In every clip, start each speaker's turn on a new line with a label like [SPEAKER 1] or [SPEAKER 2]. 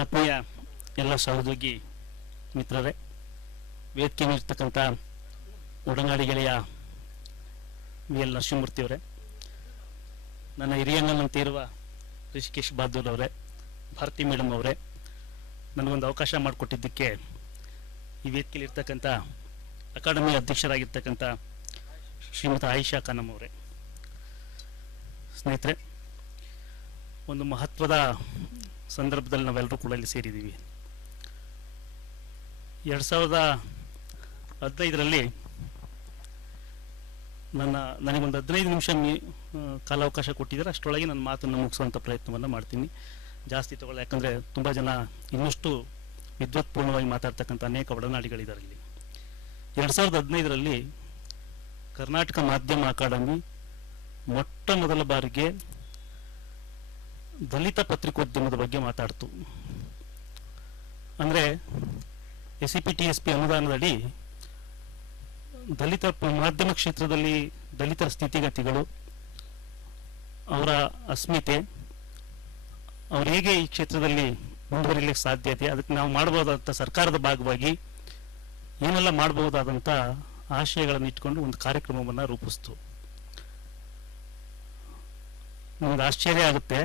[SPEAKER 1] ಆತ್ಮೀಯ ಎಲ್ಲ ಸಹೋದ್ಯೋಗಿ ಮಿತ್ರರೇ, ವೇದಿಕೆ ಇರ್ತಕ್ಕಂಥ ಒಡನಾಡಿ ಗೆಳೆಯ ವಿ ಎಲ್ ನರಸಿಂಹಮೂರ್ತಿಯವರೇ ನನ್ನ ಹಿರಿಯಣ್ಣನಂತ ಇರುವ ರಿಷಿಕೇಶ್ ಬಹದ್ದೂರ್ ಅವರೇ, ಭಾರತಿ ಮೇಡಮ್ ಅವರೇ, ನನಗೊಂದು ಅವಕಾಶ ಮಾಡಿಕೊಟ್ಟಿದ್ದಕ್ಕೆ ಈ ವೇದಿಕೆಯಲ್ಲಿರ್ತಕ್ಕಂಥ ಅಕಾಡೆಮಿ ಅಧ್ಯಕ್ಷರಾಗಿರ್ತಕ್ಕಂಥ ಶ್ರೀಮತಿ ಆಯಿಷಾ ಖಾನಮ್ ಅವರೇ. ಸ್ನೇಹಿತರೆ, ಒಂದು ಮಹತ್ವದ ಸಂದರ್ಭದಲ್ಲಿ ನಾವೆಲ್ಲರೂ ಕೂಡ ಇಲ್ಲಿ ಸೇರಿದ್ದೀವಿ. ಎರಡು ಸಾವಿರದ ಹದಿನೈದರಲ್ಲಿ ನನ್ನ, ನನಗೊಂದು ಹದಿನೈದು ನಿಮಿಷ ಮೀ ಕಾಲಾವಕಾಶ ಕೊಟ್ಟಿದ್ದಾರೆ. ಅಷ್ಟರೊಳಗೆ ನನ್ನ ಮಾತನ್ನು ಮುಗಿಸುವಂಥ ಪ್ರಯತ್ನವನ್ನು ಮಾಡ್ತೀನಿ. ಜಾಸ್ತಿ ತಗೊಳ್ಳೋ. ಯಾಕಂದರೆ ತುಂಬ ಜನ ಇನ್ನಷ್ಟು ವಿದ್ವತ್ಪೂರ್ಣವಾಗಿ ಮಾತಾಡ್ತಕ್ಕಂಥ ಅನೇಕ ಒಡನಾಡಿಗಳಿದ್ದಾರೆ ಇಲ್ಲಿ. ಎರಡು ಸಾವಿರದ ಹದಿನೈದರಲ್ಲಿ ಕರ್ನಾಟಕ ಮಾಧ್ಯಮ ಅಕಾಡೆಮಿ ಮೊಟ್ಟ ಮೊದಲ ಬಾರಿಗೆ ದಲಿತ ಪತ್ರಿಕೋದ್ಯಮದ ಬಗ್ಗೆ ಮಾತಾಡ್ತು. ಅಂದರೆ S C P T S P ಅನುದಾನದಡಿ ದಲಿತ ಮಾಧ್ಯಮ ಕ್ಷೇತ್ರದಲ್ಲಿ ದಲಿತರ ಸ್ಥಿತಿಗತಿಗಳು, ಅವರ ಅಸ್ಮಿತೆ, ಅವ್ರು ಹೇಗೆ ಈ ಕ್ಷೇತ್ರದಲ್ಲಿ ಮುಂದುವರಿಲಿಕ್ಕೆ ಸಾಧ್ಯತೆ, ಅದಕ್ಕೆ ನಾವು ಮಾಡಬಹುದಾದಂಥ ಸರ್ಕಾರದ ಭಾಗವಾಗಿ ಏನೆಲ್ಲ ಮಾಡಬಹುದಾದಂಥ ಆಶಯಗಳನ್ನು ಇಟ್ಕೊಂಡು ಒಂದು ಕಾರ್ಯಕ್ರಮವನ್ನು ರೂಪಿಸ್ತು. ನಮ್ಗೆ ಆಶ್ಚರ್ಯ ಆಗುತ್ತೆ.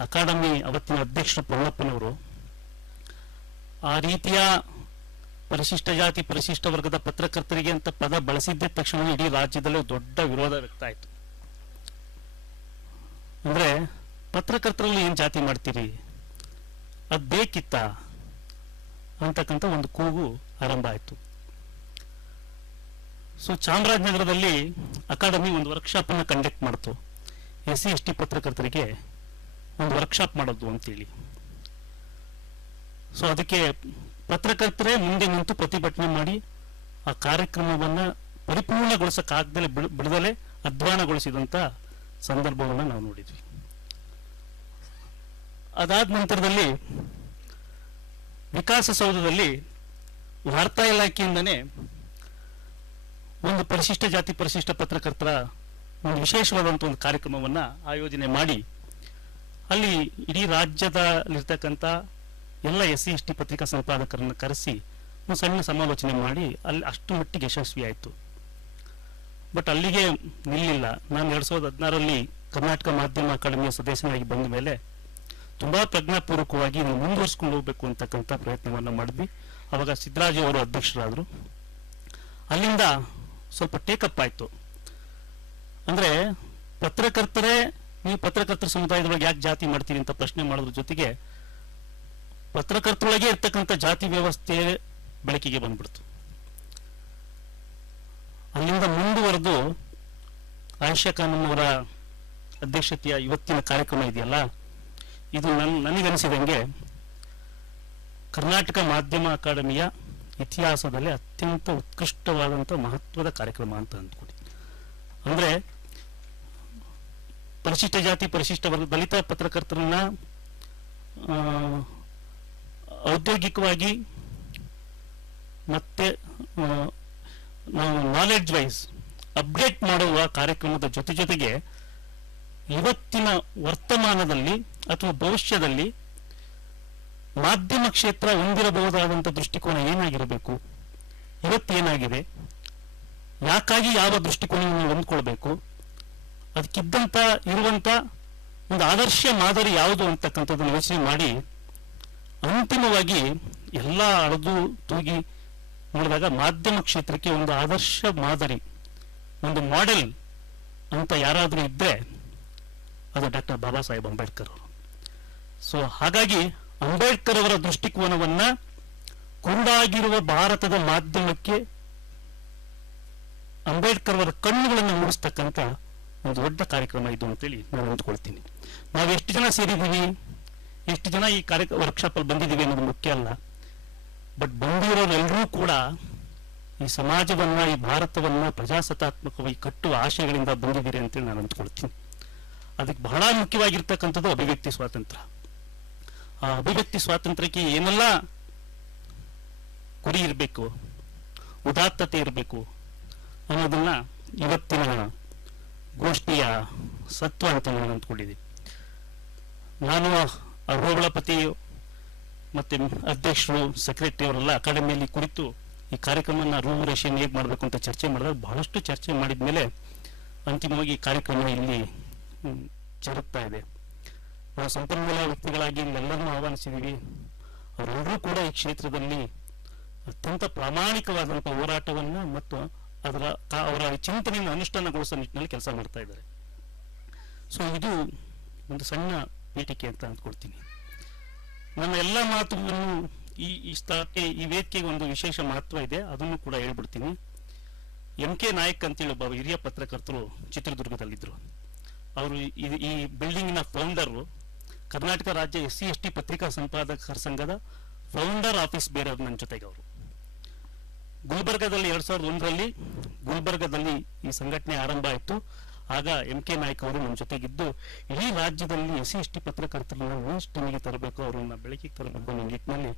[SPEAKER 1] ಅಕಾಡೆಮಿ ಅವತ್ತಿನ ಅಧ್ಯಕ್ಷರು ಪೊನ್ನಪ್ಪನವರು ಆ ರೀತಿಯ ಪರಿಶಿಷ್ಟ ಜಾತಿ, ಪರಿಶಿಷ್ಟ ವರ್ಗದ ಪತ್ರಕರ್ತರಿಗೆ ಅಂತ ಪದ ಬಳಸಿದ್ದ ತಕ್ಷಣ ಇಡೀ ರಾಜ್ಯದಲ್ಲೇ ದೊಡ್ಡ ವಿರೋಧ ವ್ಯಕ್ತ ಆಯಿತು ಅಂದ್ರೆ ಪತ್ರಕರ್ತರಲ್ಲಿ ಏನ್ ಜಾತಿ ಮಾಡ್ತೀರಿ? ಅದ್ ಬೇಕಿತ್ತ? ಅಂತಕ್ಕಂಥ ಒಂದು ಕೂಗು ಆರಂಭ ಆಯಿತು. ಸೊ, ಚಾಮರಾಜನಗರದಲ್ಲಿ ಅಕಾಡೆಮಿ ಒಂದು ವರ್ಕ್ಶಾಪ್ ಅನ್ನು ಕಂಡಕ್ಟ್ ಮಾಡ್ತು. ಎಸ್ ಸಿ ಎಸ್ ಟಿ ಪತ್ರಕರ್ತರಿಗೆ. ಒಂದು ವರ್ಕ್ಶಾಪ್ ಮಾಡೋದು ಅಂತೇಳಿ. ಸೊ ಅದಕ್ಕೆ ಪತ್ರಕರ್ತರೇ ಮುಂದೆ ನಿಂತು ಪ್ರತಿಭಟನೆ ಮಾಡಿ, ಆ ಕಾರ್ಯಕ್ರಮವನ್ನ ಪರಿಪೂರ್ಣಗೊಳಿಸಕ್ಕಾಗ್ದಲೇ ಬಿಡ ಬಿಡದಲೇ ಅಧ್ವಾನಗೊಳಿಸಿದಂಥ ಸಂದರ್ಭವನ್ನು ನಾವು ನೋಡಿದ್ವಿ. ಅದಾದ ನಂತರದಲ್ಲಿ ವಿಕಾಸಸೌಧದಲ್ಲಿ ವಾರ್ತಾ ಇಲಾಖೆಯಿಂದನೇ ಒಂದು ಪರಿಶಿಷ್ಟ ಜಾತಿ ಪರಿಶಿಷ್ಟ ಪತ್ರಕರ್ತರ ಒಂದು ವಿಶೇಷವಾದಂಥ ಒಂದು ಕಾರ್ಯಕ್ರಮವನ್ನು ಆಯೋಜನೆ ಮಾಡಿ ಅಲ್ಲಿ ಇಡೀ ರಾಜ್ಯದಲ್ಲಿರ್ತಕ್ಕಂಥ ಎಲ್ಲ ಎಸ್ ಸಿ ಎಸ್ ಟಿ ಪತ್ರಿಕಾ ಸಂಪಾದಕರನ್ನು ಕರೆಸಿ ಒಂದು ಸಣ್ಣ ಸಮಾಲೋಚನೆ ಮಾಡಿ ಅಲ್ಲಿ ಅಷ್ಟು ಮಟ್ಟಿಗೆ ಯಶಸ್ವಿ ಆಯಿತು. ಬಟ್ ಅಲ್ಲಿಗೆ ನಿಲ್ಲಿಲ್ಲ. ನಾನು ಎರಡು ಸಾವಿರದ ಹದಿನಾರರಲ್ಲಿ ಕರ್ನಾಟಕ ಮಾಧ್ಯಮ ಅಕಾಡೆಮಿಯ ಸದಸ್ಯನಾಗಿ ಬಂದ ಮೇಲೆ ತುಂಬಾ ಪ್ರಜ್ಞಾಪೂರ್ವಕವಾಗಿ ಮುಂದುವರಿಸ್ಕೊಂಡು ಹೋಗ್ಬೇಕು ಅಂತಕ್ಕಂಥ ಪ್ರಯತ್ನವನ್ನು ಮಾಡಿದ್ವಿ. ಅವಾಗ ಸಿದ್ದರಾಜು ಅವರು ಅಧ್ಯಕ್ಷರಾದರು. ಅಲ್ಲಿಂದ ಸ್ವಲ್ಪ ಟೇಕಪ್ ಆಯಿತು. ಅಂದ್ರೆ ಪತ್ರಕರ್ತರೇ ನೀವು ಪತ್ರಕರ್ತರ ಸಮುದಾಯದೊಳಗೆ ಯಾಕೆ ಜಾತಿ ಮಾಡ್ತೀರಿ ಅಂತ ಪ್ರಶ್ನೆ ಮಾಡೋದ್ರ ಜೊತೆಗೆ ಪತ್ರಕರ್ತರೊಳಗೆ ಇರ್ತಕ್ಕಂಥ ಜಾತಿ ವ್ಯವಸ್ಥೆ ಬೆಳಕಿಗೆ ಬಂದ್ಬಿಡ್ತು. ಅಲ್ಲಿಂದ ಮುಂದುವರೆದು ಆಯಿಷಾ ಖಾನಂ ಅವರ ಅಧ್ಯಕ್ಷತೆಯ ಇವತ್ತಿನ ಕಾರ್ಯಕ್ರಮ ಇದೆಯಲ್ಲ, ಇದು ನನ್, ನನಗನಿಸಿದಂಗೆ ಕರ್ನಾಟಕ ಮಾಧ್ಯಮ ಅಕಾಡೆಮಿಯ ಇತಿಹಾಸದಲ್ಲಿ ಅತ್ಯಂತ ಉತ್ಕೃಷ್ಟವಾದಂಥ ಮಹತ್ವದ ಕಾರ್ಯಕ್ರಮ ಅಂತ ಅಂದ್ಕೊಡಿ. ಅಂದ್ರೆ ಪರಿಶಿಷ್ಟ ಜಾತಿ, ಪರಿಶಿಷ್ಟ ವರ್ಗ, ದಲಿತ ಪತ್ರಕರ್ತರನ್ನ ಔದ್ಯೋಗಿಕವಾಗಿ ಮತ್ತೆ ನಾವು ನಾಲೆಡ್ಜ್ ವೈಸ್ ಅಪ್ಡೇಟ್ ಮಾಡುವ ಕಾರ್ಯಕ್ರಮದ ಜೊತೆ ಜೊತೆಗೆ ಇವತ್ತಿನ ವರ್ತಮಾನದಲ್ಲಿ ಅಥವಾ ಭವಿಷ್ಯದಲ್ಲಿ ಮಾಧ್ಯಮ ಕ್ಷೇತ್ರ ಹೊಂದಿರಬಹುದಾದಂಥ ದೃಷ್ಟಿಕೋನ ಏನಾಗಿರಬೇಕು? ಇವತ್ತೇನಾಗಿದೆ? ಯಾಕಾಗಿ ಯಾವ ದೃಷ್ಟಿಕೋನವನ್ನು ಹೊಂದ್ಕೊಳ್ಬೇಕು? ಅದಕ್ಕಿದ್ದಂತ ಇರುವಂತ ಒಂದು ಆದರ್ಶ ಮಾದರಿ ಯಾವುದು ಅಂತಕ್ಕಂಥದ್ದನ್ನು ಯೋಚನೆ ಮಾಡಿ ಅಂತಿಮವಾಗಿ ಎಲ್ಲ ಅಳದು ತೂಗಿ ನೋಡಿದಾಗ ಮಾಧ್ಯಮ ಕ್ಷೇತ್ರಕ್ಕೆ ಒಂದು ಆದರ್ಶ ಮಾದರಿ, ಒಂದು ಮಾಡೆಲ್ ಅಂತ ಯಾರಾದರೂ ಇದ್ದರೆ ಅದು ಡಾಕ್ಟರ್ ಬಾಬಾ ಸಾಹೇಬ್ ಅಂಬೇಡ್ಕರ್ ಅವರು. ಸೊ ಹಾಗಾಗಿ ಅಂಬೇಡ್ಕರ್ ಅವರ ದೃಷ್ಟಿಕೋನವನ್ನ ಕುಂಡಾಗಿರುವ ಭಾರತದ ಮಾಧ್ಯಮಕ್ಕೆ ಅಂಬೇಡ್ಕರ್ ಅವರ ಕಣ್ಣುಗಳನ್ನು ಮೂಡಿಸ್ತಕ್ಕಂಥ ಒಂದು ದೊಡ್ಡ ಕಾರ್ಯಕ್ರಮ ಇದು ಅಂತೇಳಿ ನಾನು ಅಂದ್ಕೊಳ್ತೀನಿ. ನಾವು ಎಷ್ಟು ಜನ ಸೇರಿದ್ದೀವಿ? ಎಷ್ಟು ಜನ ಈ ಕಾರ್ಯ ವರ್ಕ್ಶಾಪ್ ಅಲ್ಲಿ ಬಂದಿದ್ದೀವಿ ಅನ್ನೋದು ಮುಖ್ಯ ಅಲ್ಲ. ಬಟ್ ಬಂದಿರೋರೆಲ್ಲರೂ ಕೂಡ ಈ ಸಮಾಜವನ್ನ, ಈ ಭಾರತವನ್ನ ಪ್ರಜಾಸತ್ತಾತ್ಮಕವಾಗಿ ಕಟ್ಟುವ ಆಶಯಗಳಿಂದ ಬಂದಿದ್ದೀರಿ ಅಂತೇಳಿ ನಾನು ಅಂದ್ಕೊಳ್ತೀನಿ. ಅದಕ್ಕೆ ಬಹಳ ಮುಖ್ಯವಾಗಿರ್ತಕ್ಕಂಥದ್ದು ಅಭಿವ್ಯಕ್ತಿ ಸ್ವಾತಂತ್ರ್ಯ. ಆ ಅಭಿವ್ಯಕ್ತಿ ಸ್ವಾತಂತ್ರ್ಯಕ್ಕೆ ಏನೆಲ್ಲ ಗುರಿ ಇರಬೇಕು, ಉದಾತ್ತತೆ ಇರಬೇಕು ಅನ್ನೋದನ್ನ ಇವತ್ತಿನ ಗೋಷ್ಠಿಯ ಸತ್ವ ಅಂತ ನಾನು ಅಂದ್ಕೊಂಡಿದ್ದೀನಿ ನಾನು ಆ ಮತ್ತು ಅಧ್ಯಕ್ಷರು ಸೆಕ್ರೆಟರಿ ಅವರೆಲ್ಲ ಅಕಾಡೆಮಿಯಲ್ಲಿ ಕುರಿತು ಈ ಕಾರ್ಯಕ್ರಮನ ರೂಪುರೇಷೆಯನ್ನು ಹೇಗೆ ಮಾಡಬೇಕು ಅಂತ ಚರ್ಚೆ ಮಾಡಿದಾಗ ಬಹಳಷ್ಟು ಚರ್ಚೆ ಮಾಡಿದ ಮೇಲೆ ಅಂತಿಮವಾಗಿ ಕಾರ್ಯಕ್ರಮ ಇಲ್ಲಿ ಜರುಗ್ತಾ ಇದೆ. ನಾವು ಸಂಪನ್ಮೂಲ ವ್ಯಕ್ತಿಗಳಾಗಿ ಇಲ್ಲೆಲ್ಲರನ್ನೂ ಆಹ್ವಾನಿಸಿದ್ದೀವಿ. ಅವರೆಲ್ಲರೂ ಕೂಡ ಈ ಕ್ಷೇತ್ರದಲ್ಲಿ ಅತ್ಯಂತ ಪ್ರಾಮಾಣಿಕವಾದಂಥ ಹೋರಾಟವನ್ನು ಮತ್ತು ಅದರ ಅವರ ಚಿಂತನೆಯನ್ನು ಅನುಷ್ಠಾನಗೊಳಿಸುವ ನಿಟ್ಟಿನಲ್ಲಿ ಕೆಲಸ ಮಾಡ್ತಾ ಇದ್ದಾರೆ. ಸೊ ಇದು ಒಂದು ಸಣ್ಣ ಪೀಠಿಕೆ ಅಂತ ಅಂದ್ಕೊಡ್ತೀನಿ ನನ್ನ ಎಲ್ಲ ಮಾತುಗಳನ್ನು ಈ ಈ ಸ್ಥಳಕ್ಕೆ ಈ ವೇದಿಕೆಗೆ ಒಂದು ವಿಶೇಷ ಮಹತ್ವ ಇದೆ, ಅದನ್ನು ಕೂಡ ಹೇಳ್ಬಿಡ್ತೀನಿ. ಎಂ ಕೆ ನಾಯಕ್ ಅಂತೇಳಿ ಒಬ್ಬ ಹಿರಿಯ ಪತ್ರಕರ್ತರು ಚಿತ್ರದುರ್ಗದಲ್ಲಿದ್ದರು. ಅವರು ಈ- ಈ ಬಿಲ್ಡಿಂಗಿನ ಫೌಂಡರು ಕರ್ನಾಟಕ ರಾಜ್ಯ ಎಸ್ ಸಿ ಎಸ್ ಟಿ ಪತ್ರಿಕಾ ಸಂಪಾದಕರ ಸಂಘದ ಫೌಂಡರ್ ಆಫೀಸ್ ಬೇರರ್ ನನ್ನ ಜೊತೆಗೆ ಅವರು. ಗುಲ್ಬರ್ಗದಲ್ಲಿ ಎರಡ್ ಸಾವಿರದ ಒಂದರಲ್ಲಿ ಗುಲ್ಬರ್ಗದಲ್ಲಿ ಈ ಸಂಘಟನೆ ಆರಂಭ ಆಯಿತು. ಆಗ ಎಂ ಕೆ ನಾಯ್ಕ ಅವರು ನಮ್ಮ ಜೊತೆಗಿದ್ದು, ಇಡೀ ರಾಜ್ಯದಲ್ಲಿ ಎಸ್ ಸಿ ಎಸ್ ಟಿ ಪತ್ರಕರ್ತರನ್ನ ಟೀಮಿಗೆ ತರಬೇಕು, ಅವರನ್ನ ಬೆಳಕಿಗೆ ತರಬೇಕು ಅನ್ನೋ ನಿಟ್ಟಿನಲ್ಲಿ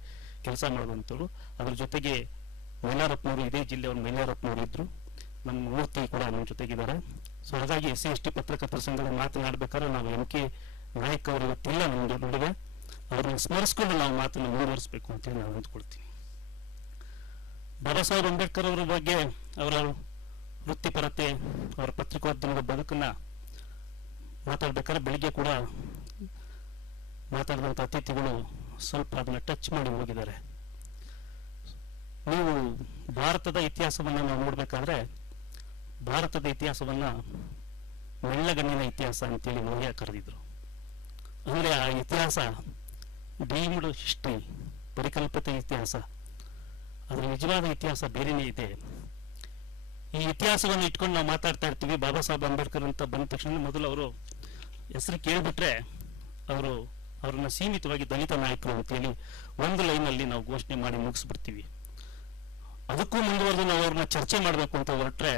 [SPEAKER 1] ಕೆಲಸ ಮಾಡುವಂಥವ್ರು. ಅದ್ರ ಜೊತೆಗೆ ಮೈಲಾರಪ್ಪನವರು ಇದೇ ಜಿಲ್ಲೆಯವರು ಮೈಲಾರಪ್ಪನವರು ಇದ್ರು. ನಮ್ಮ ಮೂರ್ತಿ ಕೂಡ ನಮ್ಮ ಜೊತೆಗಿದ್ದಾರೆ. ಸೊ ಹಾಗಾಗಿ ಎಸ್ ಸಿ ಎಸ್ ಟಿ ಪತ್ರಕರ್ತರ ಸಂಘದ ಮಾತನಾಡ್ಬೇಕಾದ್ರೆ ನಾವು ಎಂ ಕೆ ನಾಯ್ಕ ಅವರು ಇವತ್ತಿಲ್ಲ ನಮ್ಮ ನಡುವೆ ಅವ್ರನ್ನ ಸ್ಮರಿಸ್ಕೊಂಡು ನಾವು ಮಾತನ್ನು ಮುಂದುವರಿಸಬೇಕು ಅಂತೇಳಿ ನಾನು ಅಂದ್ಕೊಳ್ತೀನಿ ಬಾಬಾ ಸಾಹೇಬ್ ಅಂಬೇಡ್ಕರ್ ಅವರ ಬಗ್ಗೆ ಅವರ ವೃತ್ತಿಪರತೆ ಅವರ ಪತ್ರಿಕೋದ್ಯಮದ ಬದುಕನ್ನ ಮಾತಾಡ್ಬೇಕಾದ್ರೆ ಬೆಳಿಗ್ಗೆ ಕೂಡ ಮಾತಾಡಿದಂಥ ಅತಿಥಿಗಳು ಸ್ವಲ್ಪ ಅದನ್ನ ಟಚ್ ಮಾಡಿ ಹೋಗಿದ್ದಾರೆ ನೀವು ಭಾರತದ ಇತಿಹಾಸವನ್ನ ನಾವು ನೋಡಬೇಕಾದ್ರೆ ಭಾರತದ ಇತಿಹಾಸವನ್ನ ಮೆಳ್ಳಗಣ್ಣಿನ ಇತಿಹಾಸ ಅಂತೇಳಿ ಮೌಲ್ಯ ಕರೆದಿದ್ರು ಅಂದ್ರೆ ಆ ಇತಿಹಾಸ ಡೀಮ್ಡ್ ಹಿಸ್ಟ್ರಿ ಪರಿಕಲ್ಪಿತ ಇತಿಹಾಸ ಅದರ ನಿಜವಾದ ಇತಿಹಾಸ ಬೇರೆನೇ ಇದೆ. ಈ ಇತಿಹಾಸವನ್ನು ಇಟ್ಕೊಂಡು ನಾವು ಮಾತಾಡ್ತಾ ಇರ್ತೀವಿ. ಬಾಬಾ ಸಾಹೇಬ್ ಅಂಬೇಡ್ಕರ್ ಅಂತ ಬಂದ ತಕ್ಷಣ ಮೊದಲು ಅವರು ಹೆಸರು ಕೇಳಿಬಿಟ್ರೆ ಅವರು ಅವ್ರನ್ನ ಸೀಮಿತವಾಗಿ ದಲಿತ ನಾಯಕರು ಅಂತೇಳಿ ಒಂದು ಲೈನಲ್ಲಿ ನಾವು ಘೋಷಣೆ ಮಾಡಿ ಮುಗಿಸ್ಬಿಡ್ತೀವಿ. ಅದಕ್ಕೂ ಮುಂದುವರೆದು ನಾವು ಅವ್ರನ್ನ ಚರ್ಚೆ ಮಾಡಬೇಕು ಅಂತ ಹೊರಟ್ರೆ